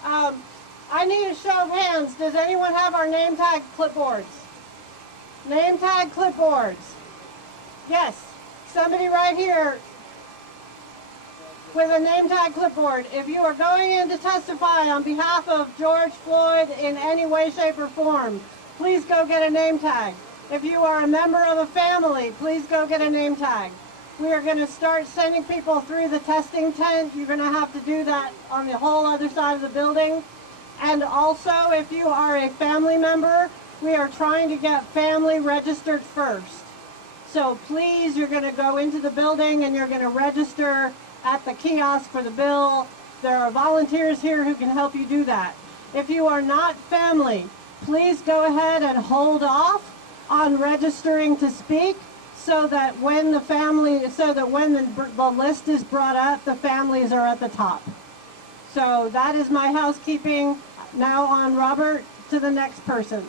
I need a show of hands. Does anyone have our name tag clipboards? Name tag clipboards. Yes, somebody right here with a name tag clipboard. If you are going in to testify on behalf of George Floyd in any way, shape, or form, please go get a name tag. If you are a member of a family, please go get a name tag. We are going to start sending people through the testing tent. You're going to have to do that on the whole other side of the building. And also, if you are a family member, we are trying to get family registered first. So please, you're going to go into the building and you're going to register at the kiosk for the bill. There are volunteers here who can help you do that. If you are not family, please go ahead and hold off on registering to speak so that when the list is brought up, the families are at the top. So that is my housekeeping. Now on Robert to the next person.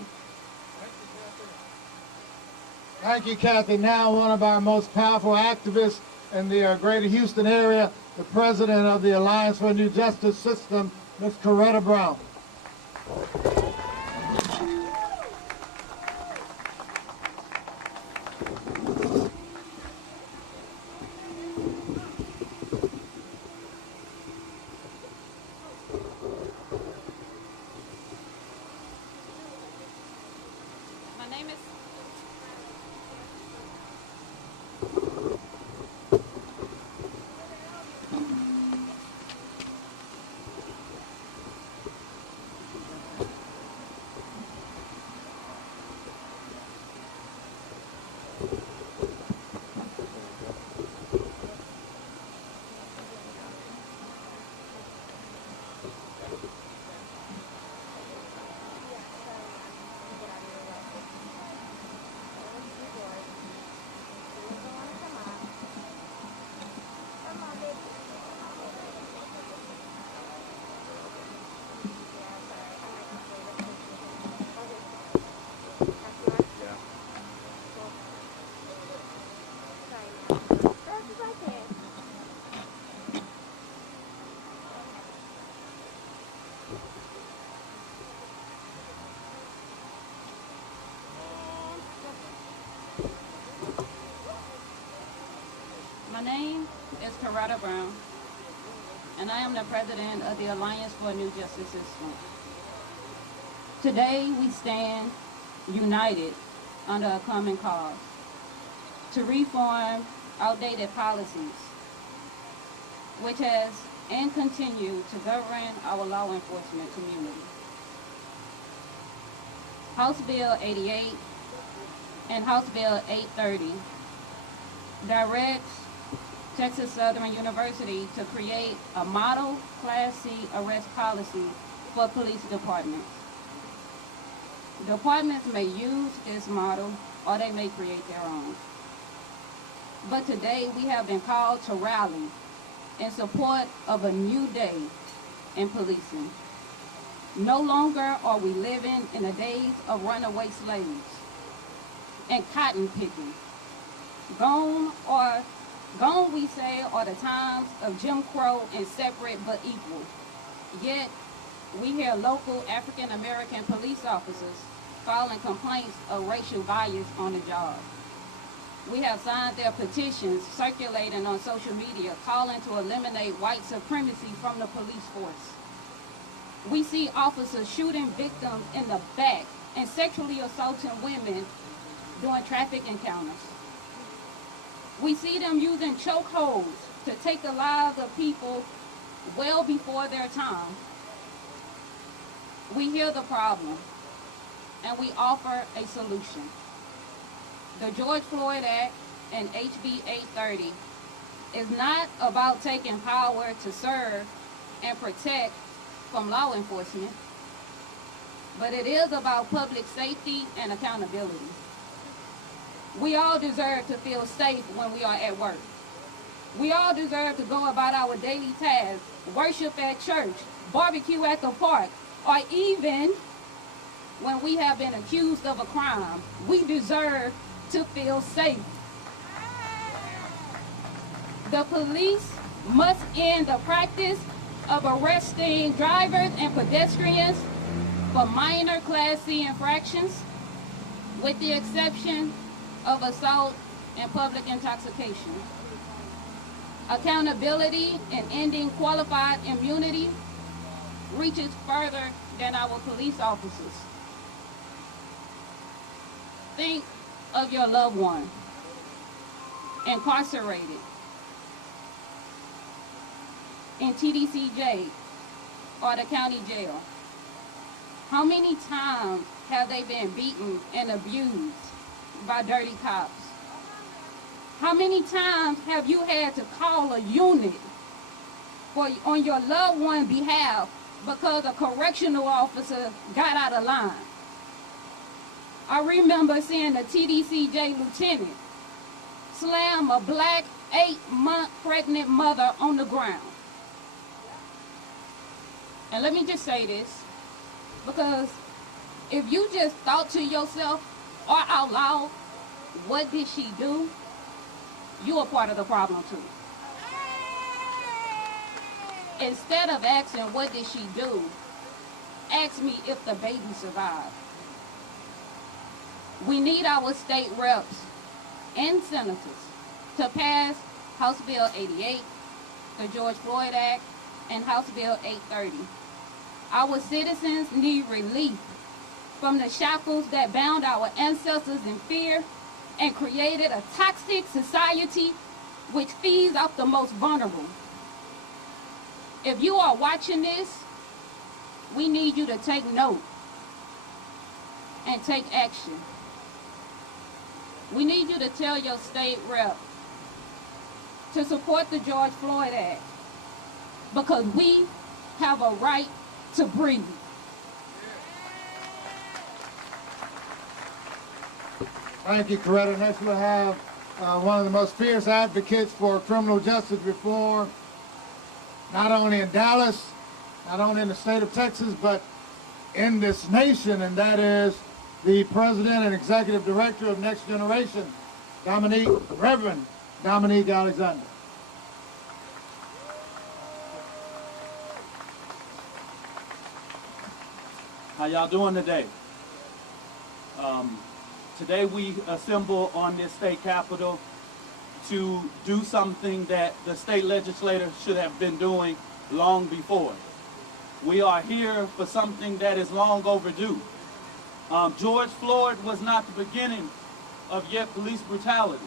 Thank you, Kathy. Now one of our most powerful activists in the greater Houston area, the president of the Alliance for a New Justice System, Ms. Corrine Brown. My name is Corrine Brown, and I am the president of the Alliance for a New Justice System. Today, we stand united under a common cause to reform outdated policies, which has and continue to govern our law enforcement community. House Bill 88 and House Bill 830 directs Texas Southern University to create a model Class C arrest policy for police departments. Departments may use this model or they may create their own. But today we have been called to rally in support of a new day in policing. No longer are we living in the days of runaway slaves and cotton picking. Gone, we say, are the times of Jim Crow and separate but equal. Yet, we hear local African American police officers filing complaints of racial bias on the job. We have signed their petitions circulating on social media calling to eliminate white supremacy from the police force. We see officers shooting victims in the back and sexually assaulting women during traffic encounters. We see them using chokeholds to take the lives of people well before their time. We hear the problem, and we offer a solution. The George Floyd Act and HB 830 is not about taking power to serve and protect from law enforcement, but it is about public safety and accountability. We all deserve to feel safe when we are at work. We all deserve to go about our daily tasks, worship at church, barbecue at the park, or even when we have been accused of a crime, we deserve to feel safe. The police must end the practice of arresting drivers and pedestrians for minor Class C infractions, with the exception of assault and public intoxication. Accountability and ending qualified immunity reaches further than our police officers. Think of your loved one, incarcerated in TDCJ or the county jail. How many times have they been beaten and abused by dirty cops? How many times have you had to call a unit on your loved one's behalf because a correctional officer got out of line? I remember seeing a TDCJ lieutenant slam a black 8-month pregnant mother on the ground. And let me just say this, because if you just thought to yourself or out loud, what did she do? You are part of the problem too. Instead of asking, what did she do? Ask me if the baby survived. We need our state reps and senators to pass House Bill 88, the George Floyd Act, and House Bill 830. Our citizens need relief from the shackles that bound our ancestors in fear and created a toxic society which feeds off the most vulnerable. If you are watching this, we need you to take note and take action. We need you to tell your state rep to support the George Floyd Act, because we have a right to breathe. Thank you, Coretta. Next we'll have one of the most fierce advocates for criminal justice reform, not only in Dallas, not only in the state of Texas, but in this nation, and that is the President and Executive Director of Next Generation, Reverend Dominique Alexander. How y'all doing today? Today we assemble on this state capitol to do something that the state legislature should have been doing long before. We are here for something that is long overdue. George Floyd was not the beginning of yet police brutality.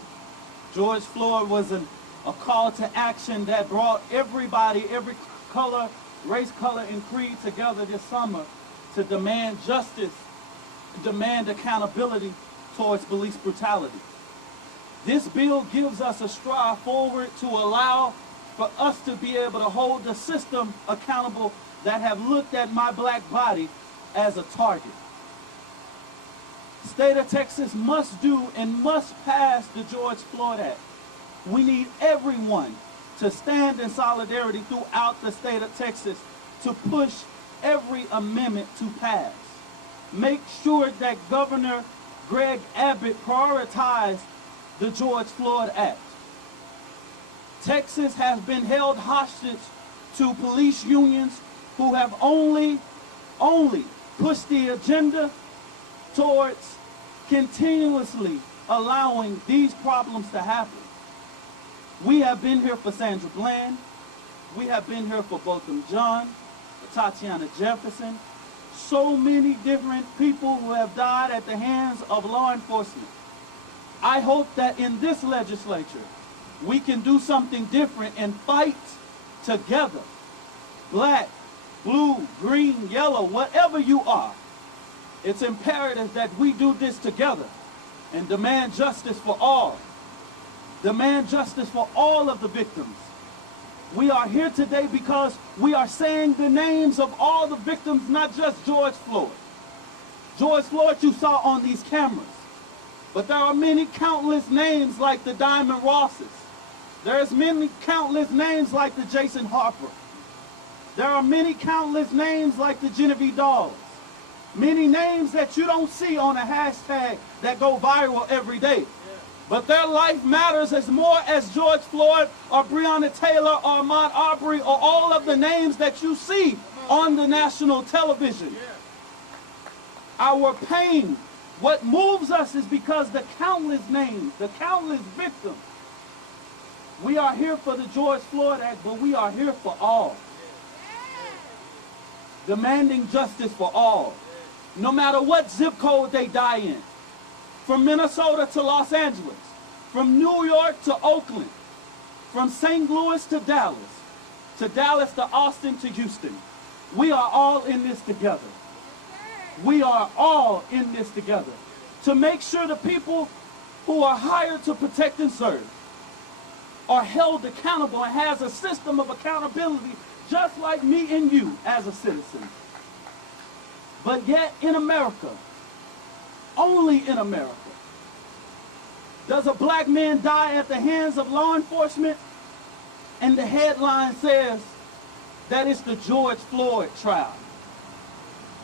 George Floyd was a call to action that brought everybody, every color, race, color, and creed together this summer to demand justice, demand accountability towards police brutality. This bill gives us a stride forward to allow for us to be able to hold the system accountable that have looked at my black body as a target. State of Texas must do and must pass the George Floyd Act. We need everyone to stand in solidarity throughout the state of Texas to push every amendment to pass. Make sure that Governor Greg Abbott prioritized the George Floyd Act. Texas has been held hostage to police unions who have only pushed the agenda towards continuously allowing these problems to happen. We have been here for Sandra Bland. We have been here for Botham Jean, for Tatiana Jefferson. So many different people who have died at the hands of law enforcement. I hope that in this legislature, we can do something different and fight together. Black, blue, green, yellow, whatever you are. It's imperative that we do this together and demand justice for all. Demand justice for all of the victims. We are here today because we are saying the names of all the victims, not just George Floyd. George Floyd you saw on these cameras. But there are many countless names like the Diamond Rosses. There's many countless names like the Jason Harper. There are many countless names like the Genevieve Dawes. Many names that you don't see on a hashtag that go viral every day. But their life matters as more as George Floyd or Breonna Taylor or Ahmaud Arbery or all of the names that you see on the national television. Our pain, what moves us is because the countless names, the countless victims. We are here for the George Floyd Act, but we are here for all. Demanding justice for all. No matter what zip code they die in. From Minnesota to Los Angeles. From New York to Oakland. From St. Louis to Dallas to Austin to Houston. We are all in this together. We are all in this together. To make sure the people who are hired to protect and serve are held accountable and has a system of accountability just like me and you as a citizen. But yet in America, only in America, does a black man die at the hands of law enforcement and the headline says that it's the George Floyd trial.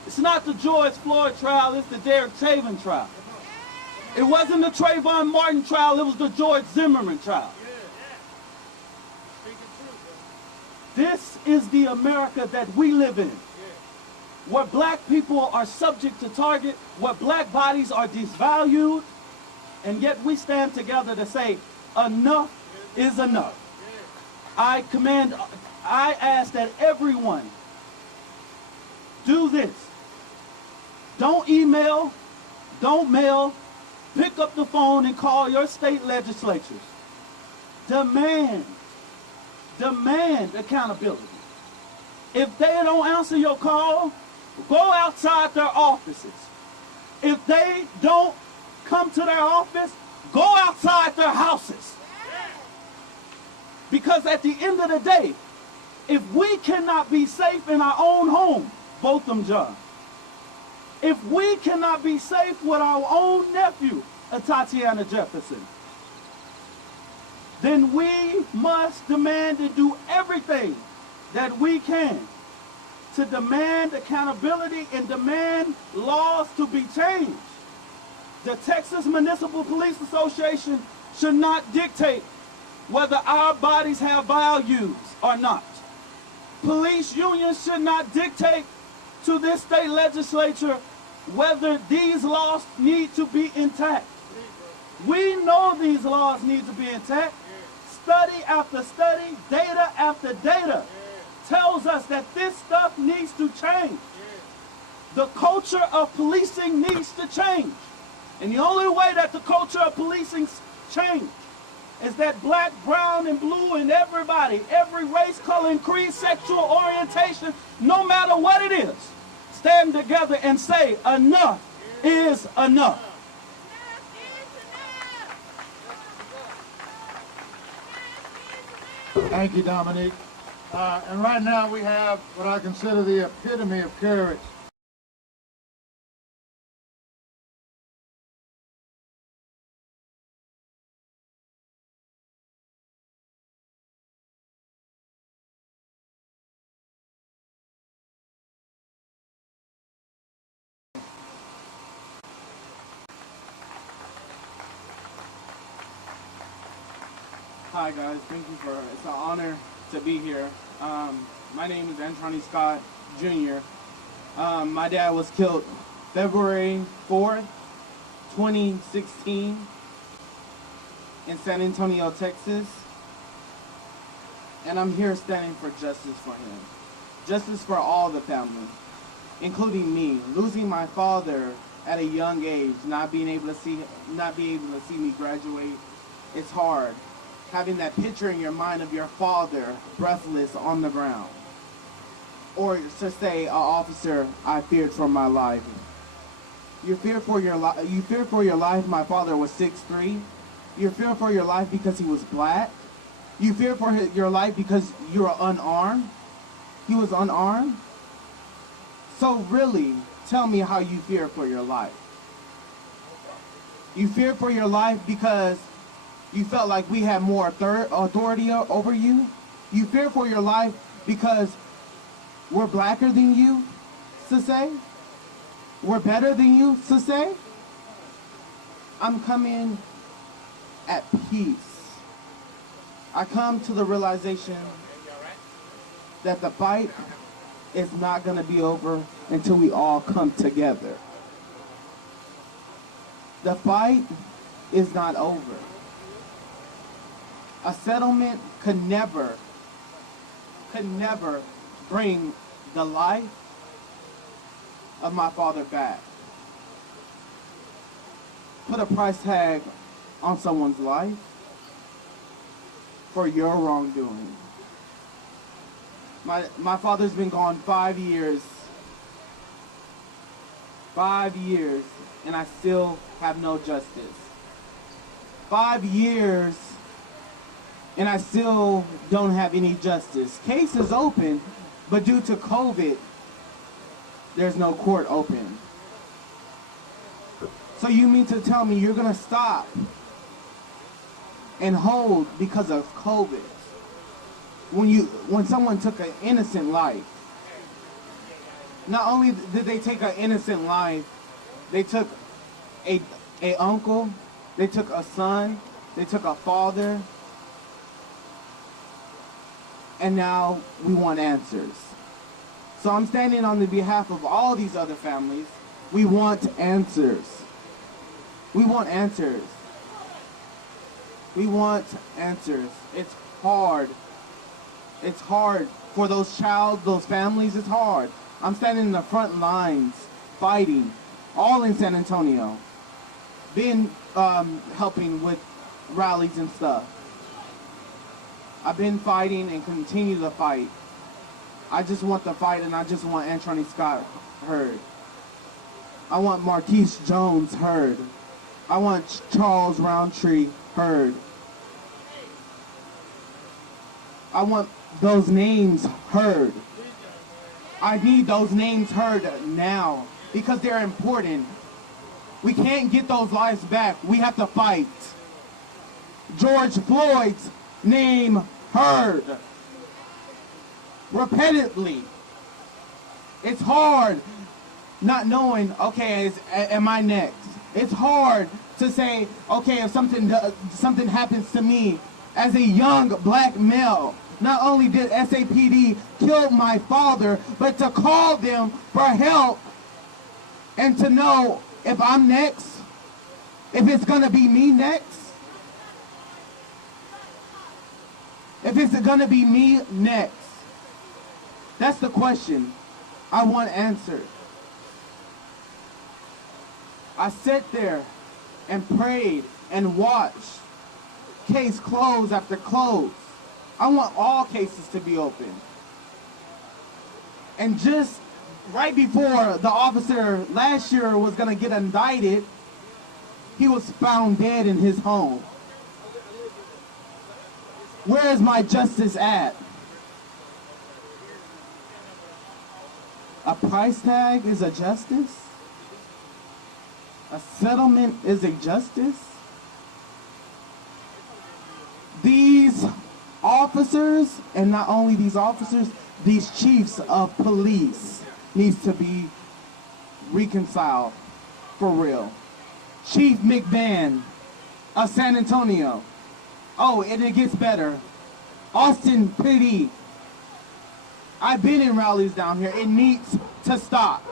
It's not the George Floyd trial, it's the Derek Chauvin trial. It wasn't the Trayvon Martin trial, it was the George Zimmerman trial. This is the America that we live in, where black people are subject to target, where black bodies are disvalued, and yet we stand together to say, enough is enough. I ask that everyone do this. Don't email, don't mail, pick up the phone and call your state legislatures. Demand accountability. If they don't answer your call, go outside their offices. If they don't come to their office, go outside their houses. Because at the end of the day, if we cannot be safe in our own home, Botham John, if we cannot be safe with our own nephew, Tatiana Jefferson, then we must demand and do everything that we can to demand accountability and demand laws to be changed. The Texas Municipal Police Association should not dictate whether our bodies have values or not. Police unions should not dictate to this state legislature whether these laws need to be intact. We know these laws need to be intact. Study after study, data after data tells us that this stuff needs to change. The culture of policing needs to change. And the only way that the culture of policing change is that black, brown, and blue and everybody, every race, color, and creed, sexual orientation, no matter what it is, stand together and say, enough is enough. Thank you, Dominique. And right now we have what I consider the epitome of courage. Hi guys, it's an honor to be here. My name is Anthony Scott Jr. My dad was killed February 4th, 2016 in San Antonio, Texas. And I'm here standing for justice for him. Justice for all the family, including me. Losing my father at a young age, not being able to see me graduate, it's hard. Having that picture in your mind of your father breathless on the ground. Or to say, officer, I feared for my life. You fear for your life. My father was 6'3". You fear for your life because he was black. You fear for your life because you were unarmed. He was unarmed. So really, tell me how you fear for your life. You fear for your life because you felt like we had more authority over you. You fear for your life because we're blacker than you, to say. we're better than you to say. I'm coming at peace. I come to the realization that the fight is not going to be over until we all come together. The fight is not over. A settlement could never bring the life of my father back. Put a price tag on someone's life for your wrongdoing. My father's been gone 5 years. 5 years, and I still have no justice. 5 years, and I still don't have any justice. Case is open, but due to COVID, there's no court open. So you mean to tell me you're gonna stop and hold because of COVID? When someone took an innocent life, not only did they take an innocent life, they took a uncle, they took a son, they took a father, and now we want answers. So I'm standing on the behalf of all these other families. We want answers. We want answers. We want answers. It's hard. It's hard for those families. It's hard. I'm standing in the front lines, fighting, all in San Antonio. Been helping with rallies and stuff. I've been fighting and continue to fight. I just want the fight, and I just want Anthony Scott heard. I want Marquise Jones heard. I want Charles Roundtree heard. I want those names heard. I need those names heard now because they're important. We can't get those lives back. We have to fight. George Floyd's name heard. Repeatedly. It's hard not knowing, okay, am I next? It's hard to say, okay, if something happens to me as a young black male, not only did SAPD kill my father, but to call them for help and to know if I'm next, if it's gonna be me next, if it's gonna be me next. That's the question I want answered. I sat there and prayed and watched case close after close. I want all cases to be open. And just right before the officer last year was gonna get indicted, he was found dead in his home. Where is my justice at? A price tag is a justice? A settlement is a justice? These officers, and not only these officers, these chiefs of police needs to be reconciled for real. Chief Mcqueen of San Antonio. Oh, and it gets better. Austin PD. I've been in rallies down here. It needs to stop.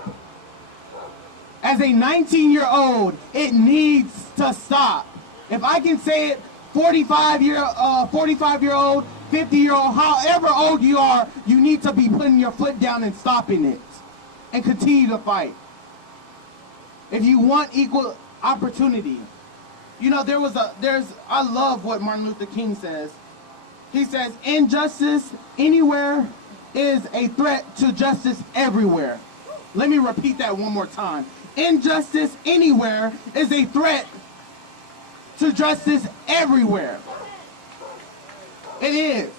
As a 19-year-old, it needs to stop. If I can say it, 45-year-old, 50-year-old, however old you are, you need to be putting your foot down and stopping it and continue to fight. If you want equal opportunity. You know, I love what Martin Luther King says. He says, injustice anywhere is a threat to justice everywhere. Let me repeat that one more time. Injustice anywhere is a threat to justice everywhere. It is.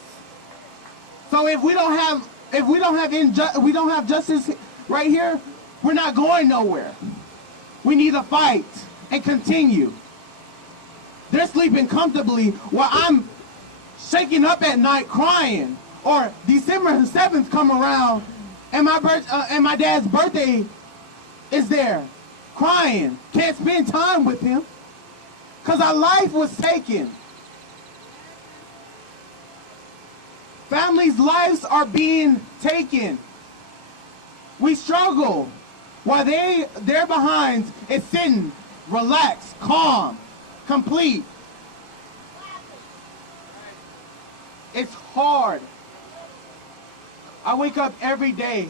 So if we don't have justice right here, we're not going nowhere. We need to fight and continue. They're sleeping comfortably while I'm shaking up at night crying. Or December 7th come around and my dad's birthday is there crying, can't spend time with him because our life was taken. Families' lives are being taken. We struggle while their behinds is sitting, relaxed, calm, complete. It's hard. I wake up every day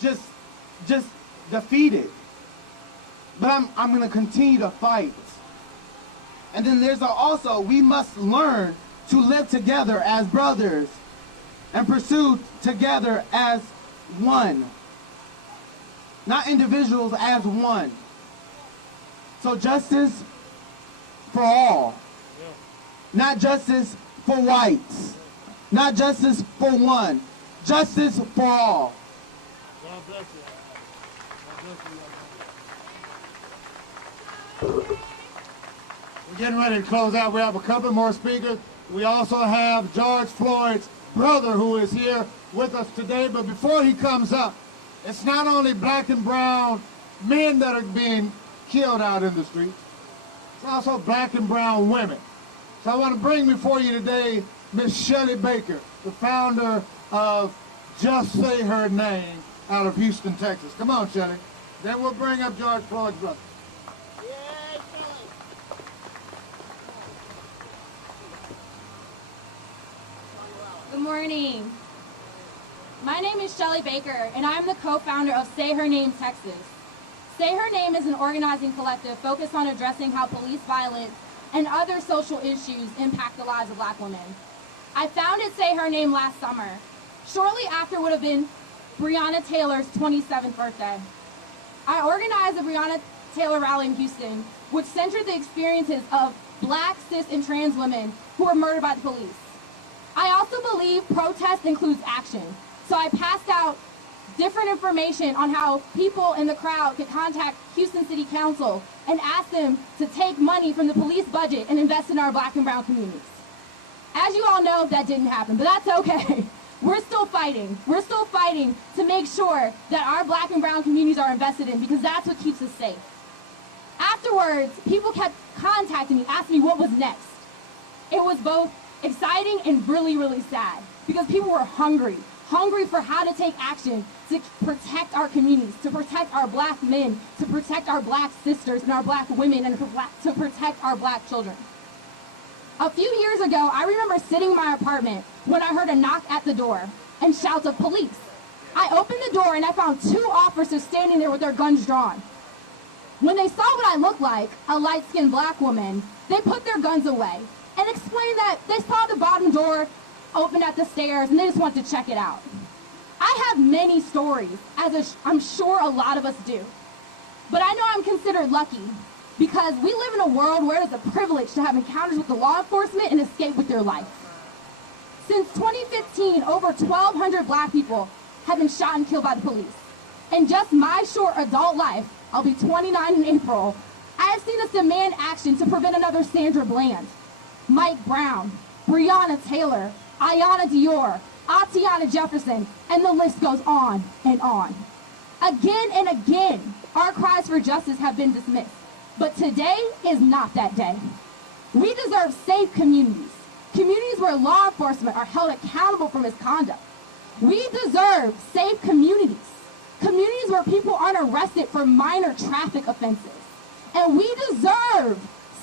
just defeated. But I'm going to continue to fight. And then there's also, we must learn to live together as brothers and pursue together as one. Not individuals, as one. So justice for all. Not justice for whites. Not justice for one. Justice for all. God bless you. God bless you. We're getting ready to close out. We have a couple more speakers. We also have George Floyd's brother who is here with us today. But before he comes up, it's not only black and brown men that are being killed out in the streets. It's also black and brown women. So I want to bring before you today Miss Shelley Baker, the founder of Just Say Her Name out of Houston, Texas. Come on, Shelley. Then we'll bring up George Floyd's brother. Good morning. My name is Shelley Baker, and I'm the co-founder of Say Her Name Texas. Say Her Name is an organizing collective focused on addressing how police violence and other social issues impact the lives of black women. I founded Say Her Name last summer, shortly after would have been Breonna Taylor's 27th birthday. I organized the Breonna Taylor rally in Houston, which centered the experiences of black, cis, and trans women who were murdered by the police. I also believe protest includes action, so I passed out different information on how people in the crowd could contact Houston City Council and ask them to take money from the police budget and invest in our black and brown communities. As you all know, that didn't happen, but that's okay. We're still fighting. We're still fighting to make sure that our black and brown communities are invested in, because that's what keeps us safe. Afterwards, people kept contacting me, asking me what was next. It was both exciting and really, really sad, because people were hungry for how to take action to protect our communities, to protect our black men, to protect our black sisters and our black women, and to protect our black children. A few years ago, I remember sitting in my apartment when I heard a knock at the door and shouts of police. I opened the door and I found 2 officers standing there with their guns drawn. When they saw what I looked like, a light-skinned black woman, they put their guns away and explained that they saw the bottom door open at the stairs and they just wanted to check it out. I have many stories, as I'm sure a lot of us do. But I know I'm considered lucky because we live in a world where it is a privilege to have encounters with the law enforcement and escape with their life. Since 2015, over 1,200 black people have been shot and killed by the police. In just my short adult life, I'll be 29 in April, I have seen us demand action to prevent another Sandra Bland, Mike Brown, Breonna Taylor, Ayanna Dior, Atiana Jefferson, and the list goes on and on. Again and again, our cries for justice have been dismissed. But today is not that day. We deserve safe communities, communities where law enforcement are held accountable for misconduct. We deserve safe communities, communities where people aren't arrested for minor traffic offenses. And we deserve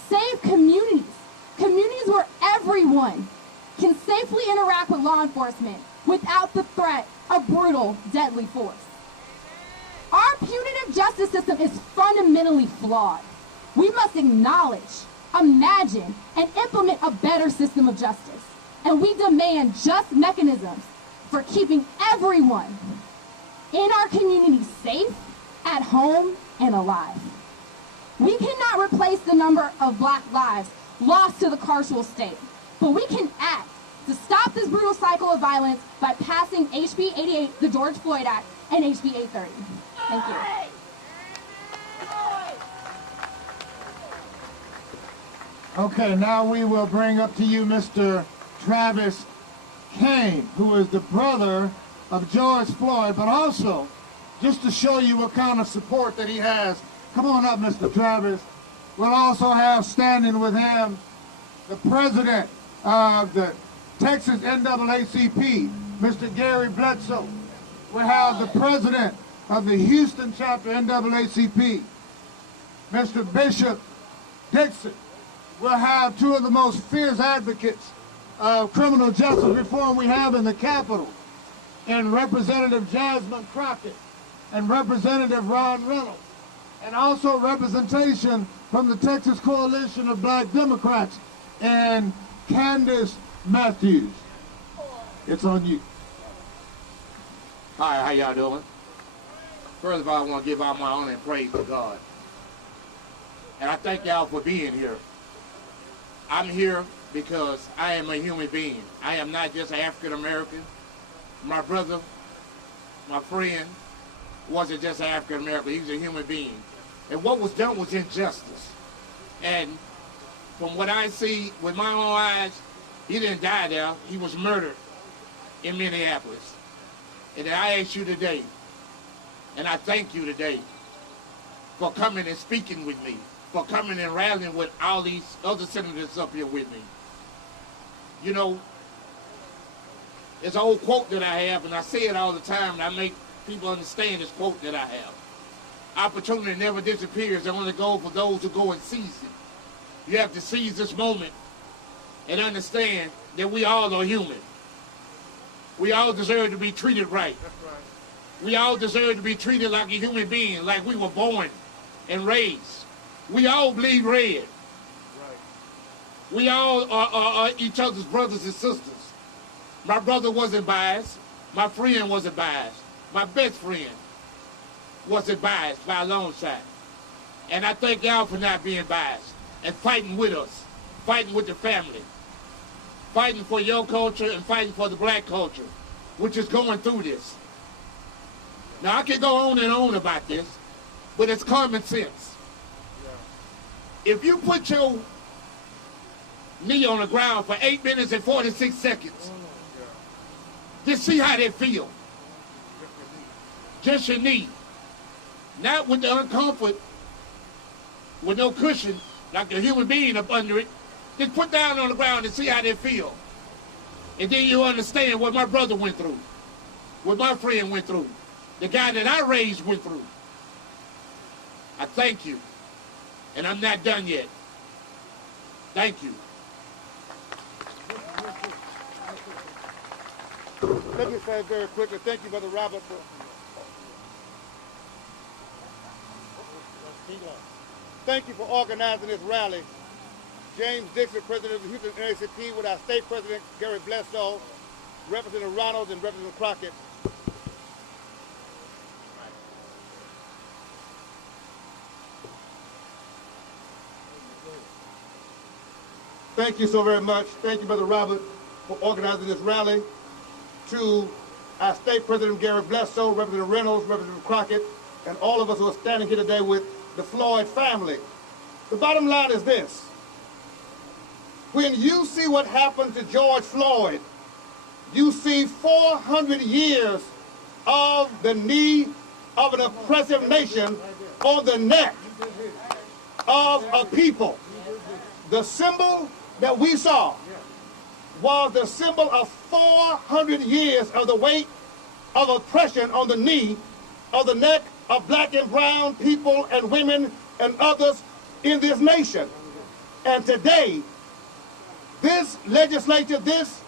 safe communities, communities where everyone can safely interact with law enforcement without the threat of brutal, deadly force. Our punitive justice system is fundamentally flawed. We must acknowledge, imagine, and implement a better system of justice. And we demand just mechanisms for keeping everyone in our community safe, at home, and alive. We cannot replace the number of black lives lost to the carceral state, but we can act to stop this brutal cycle of violence by passing HB 88, the George Floyd Act, and HB 830. Thank you. Okay, now we will bring up to you Mr. Travis Kane, who is the brother of George Floyd, but also just to show you what kind of support that he has. Come on up, Mr. Travis. We'll also have standing with him the president of the Texas NAACP, Mr. Gary Bledsoe. We'll have the president of the Houston chapter NAACP, Mr. Bishop Dixon. We'll have two of the most fierce advocates of criminal justice reform we have in the Capitol, and Representative Jasmine Crockett and Representative Ron Reynolds, and also representation from the Texas Coalition of Black Democrats and Candace Matthews. It's on you. Hi, how y'all doing? First of all, I want to give all my honor and praise to God. And I thank y'all for being here. I'm here because I am a human being. I am not just African American. My brother, my friend, wasn't just African American. He was a human being. And what was done was injustice. And from what I see with my own eyes, he didn't die there. He was murdered in Minneapolis. And I ask you today, and I thank you today, for coming and speaking with me, for coming and rallying with all these other senators up here with me. You know, it's an old quote that I have, and I say it all the time, and I make people understand this quote that I have. Opportunity never disappears, it only goes for those who go and seize it. You have to seize this moment and understand that we all are human. We all deserve to be treated right. We all deserve to be treated like a human being, like we were born and raised. We all bleed red. We all are each other's brothers and sisters. My brother wasn't biased. My friend wasn't biased. My best friend wasn't biased by a long shot. And I thank y'all for not being biased and fighting with us, fighting with the family, fighting for your culture and fighting for the black culture, which is going through this. Now, I can go on and on about this, but it's common sense. If you put your knee on the ground for 8 minutes and 46 seconds, just see how they feel. Just your knee. Not with the uncomfort, with no cushion, like a human being up under it. Just put down on the ground and see how they feel. And then you understand what my brother went through, what my friend went through, the guy that I raised went through. I thank you. And I'm not done yet. Thank you. Let me say very quickly, thank you, Brother Robert. Thank you for organizing this rally. James Dixon, President of the Houston NAACP, with our State President, Gary Bledsoe, Representative Ronalds, and Representative Crockett. Thank you so very much. Thank you, Brother Robert, for organizing this rally. To our State President, Gary Bledsoe, Representative Reynolds, Representative Crockett, and all of us who are standing here today with the Floyd family. The bottom line is this. When you see what happened to George Floyd, you see 400 years of the knee of an oppressive nation on the neck of a people. The symbol that we saw was the symbol of 400 years of the weight of oppression on the knee of the neck of black and brown people and women and others in this nation. And today, this legislature, this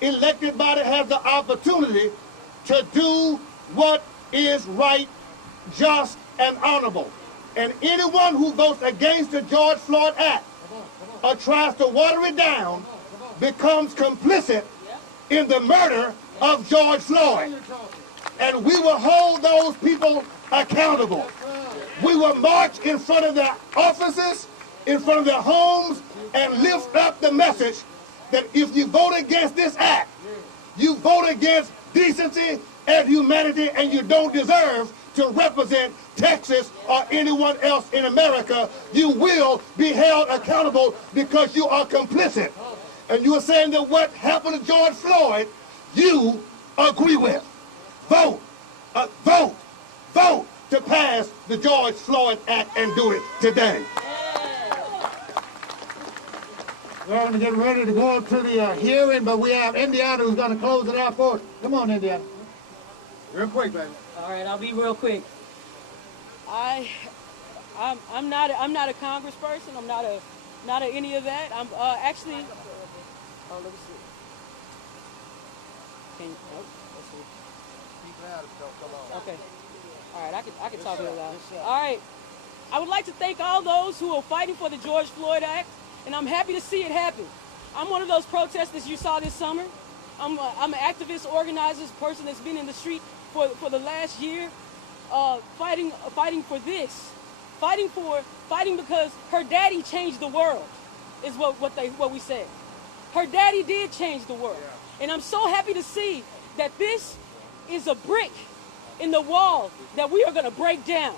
elected body has the opportunity to do what is right, just, and honorable. And anyone who votes against the George Floyd Act or tries to water it down becomes complicit in the murder of George Floyd. And we will hold those people accountable. We will march in front of their offices, in front of their homes, and lift up the message that if you vote against this act, you vote against decency and humanity, and you don't deserve to represent Texas or anyone else in America. You will be held accountable because you are complicit. And you are saying that what happened to George Floyd, you agree with. Vote, vote, vote to pass the George Floyd Act and do it today. We're going to get ready to go to the hearing, but we have Indiana who's going to close it out for us. Come on, Indiana. Real quick, baby. All right, I'll be real quick. I'm not a congressperson. I'm not a any of that. I'm actually. Oh, let me see. Let's see. Okay. All right, I can talk real loud. All right. I would like to thank all those who are fighting for the George Floyd Act, and I'm happy to see it happen. I'm one of those protesters you saw this summer. I'm an activist, organizer, person that's been in the street for the last year, fighting for this, fighting because her daddy changed the world, is what we said. Her daddy did change the world, and I'm so happy to see that this is a brick in the wall that we are going to break down.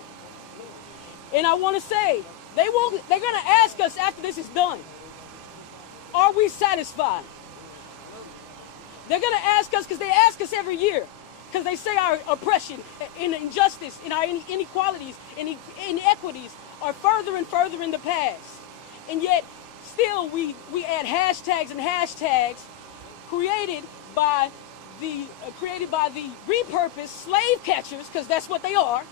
And I want to say, they're going to ask us after this is done, are we satisfied? They're going to ask us, because they ask us every year, because they say our oppression and injustice and our inequalities and inequities are further and further in the past. And yet, still, we add hashtags and hashtags created by the repurposed slave catchers, because that's what they are.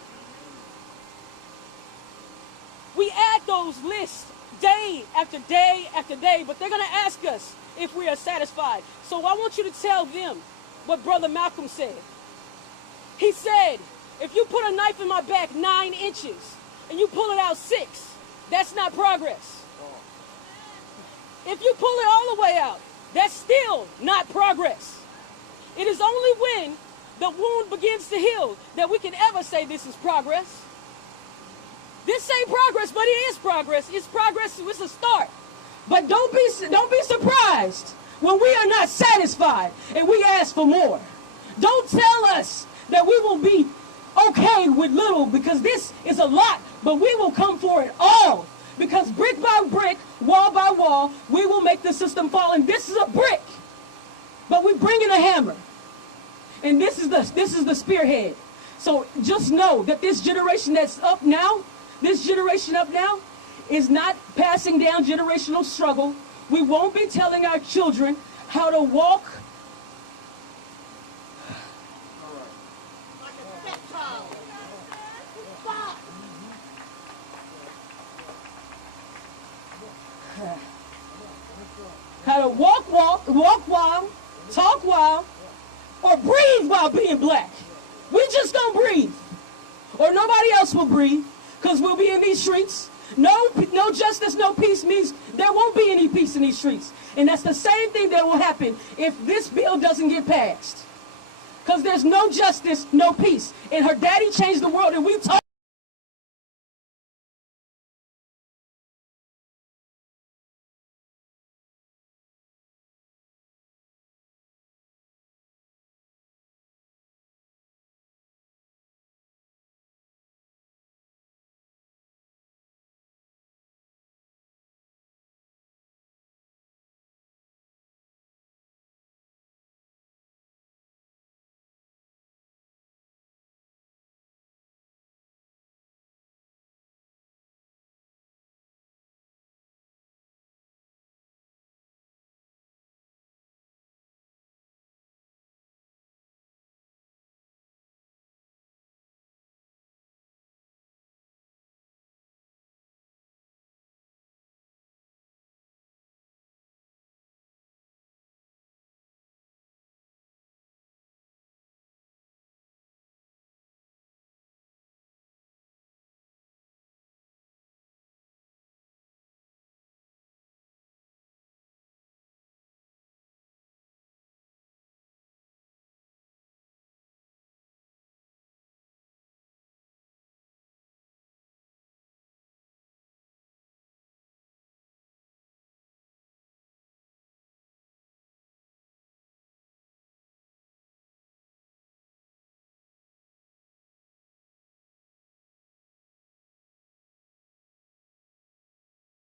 We add those lists day after day after day, but they're going to ask us if we are satisfied. So I want you to tell them what Brother Malcolm said. He said, if you put a knife in my back 9 inches and you pull it out 6, that's not progress. If you pull it all the way out, that's still not progress. It is only when the wound begins to heal that we can ever say this is progress. This ain't progress, but it is progress. It's progress, it's a start. But don't be surprised when we are not satisfied and we ask for more. Don't tell us that we will be okay with little, because this is a lot, but we will come for it all. Because brick by brick, wall by wall, we will make the system fall. And this is a brick, but we bring in a hammer. And this is the spearhead. So just know that this generation that's up now, is not passing down generational struggle. We won't be telling our children how to walk. How to walk while, talk while, or breathe while being black. We just don't breathe. Or nobody else will breathe, because we'll be in these streets. No justice, no peace means there won't be any peace in these streets. And that's the same thing that will happen if this bill doesn't get passed. Because there's no justice, no peace. And her daddy changed the world, and we talk.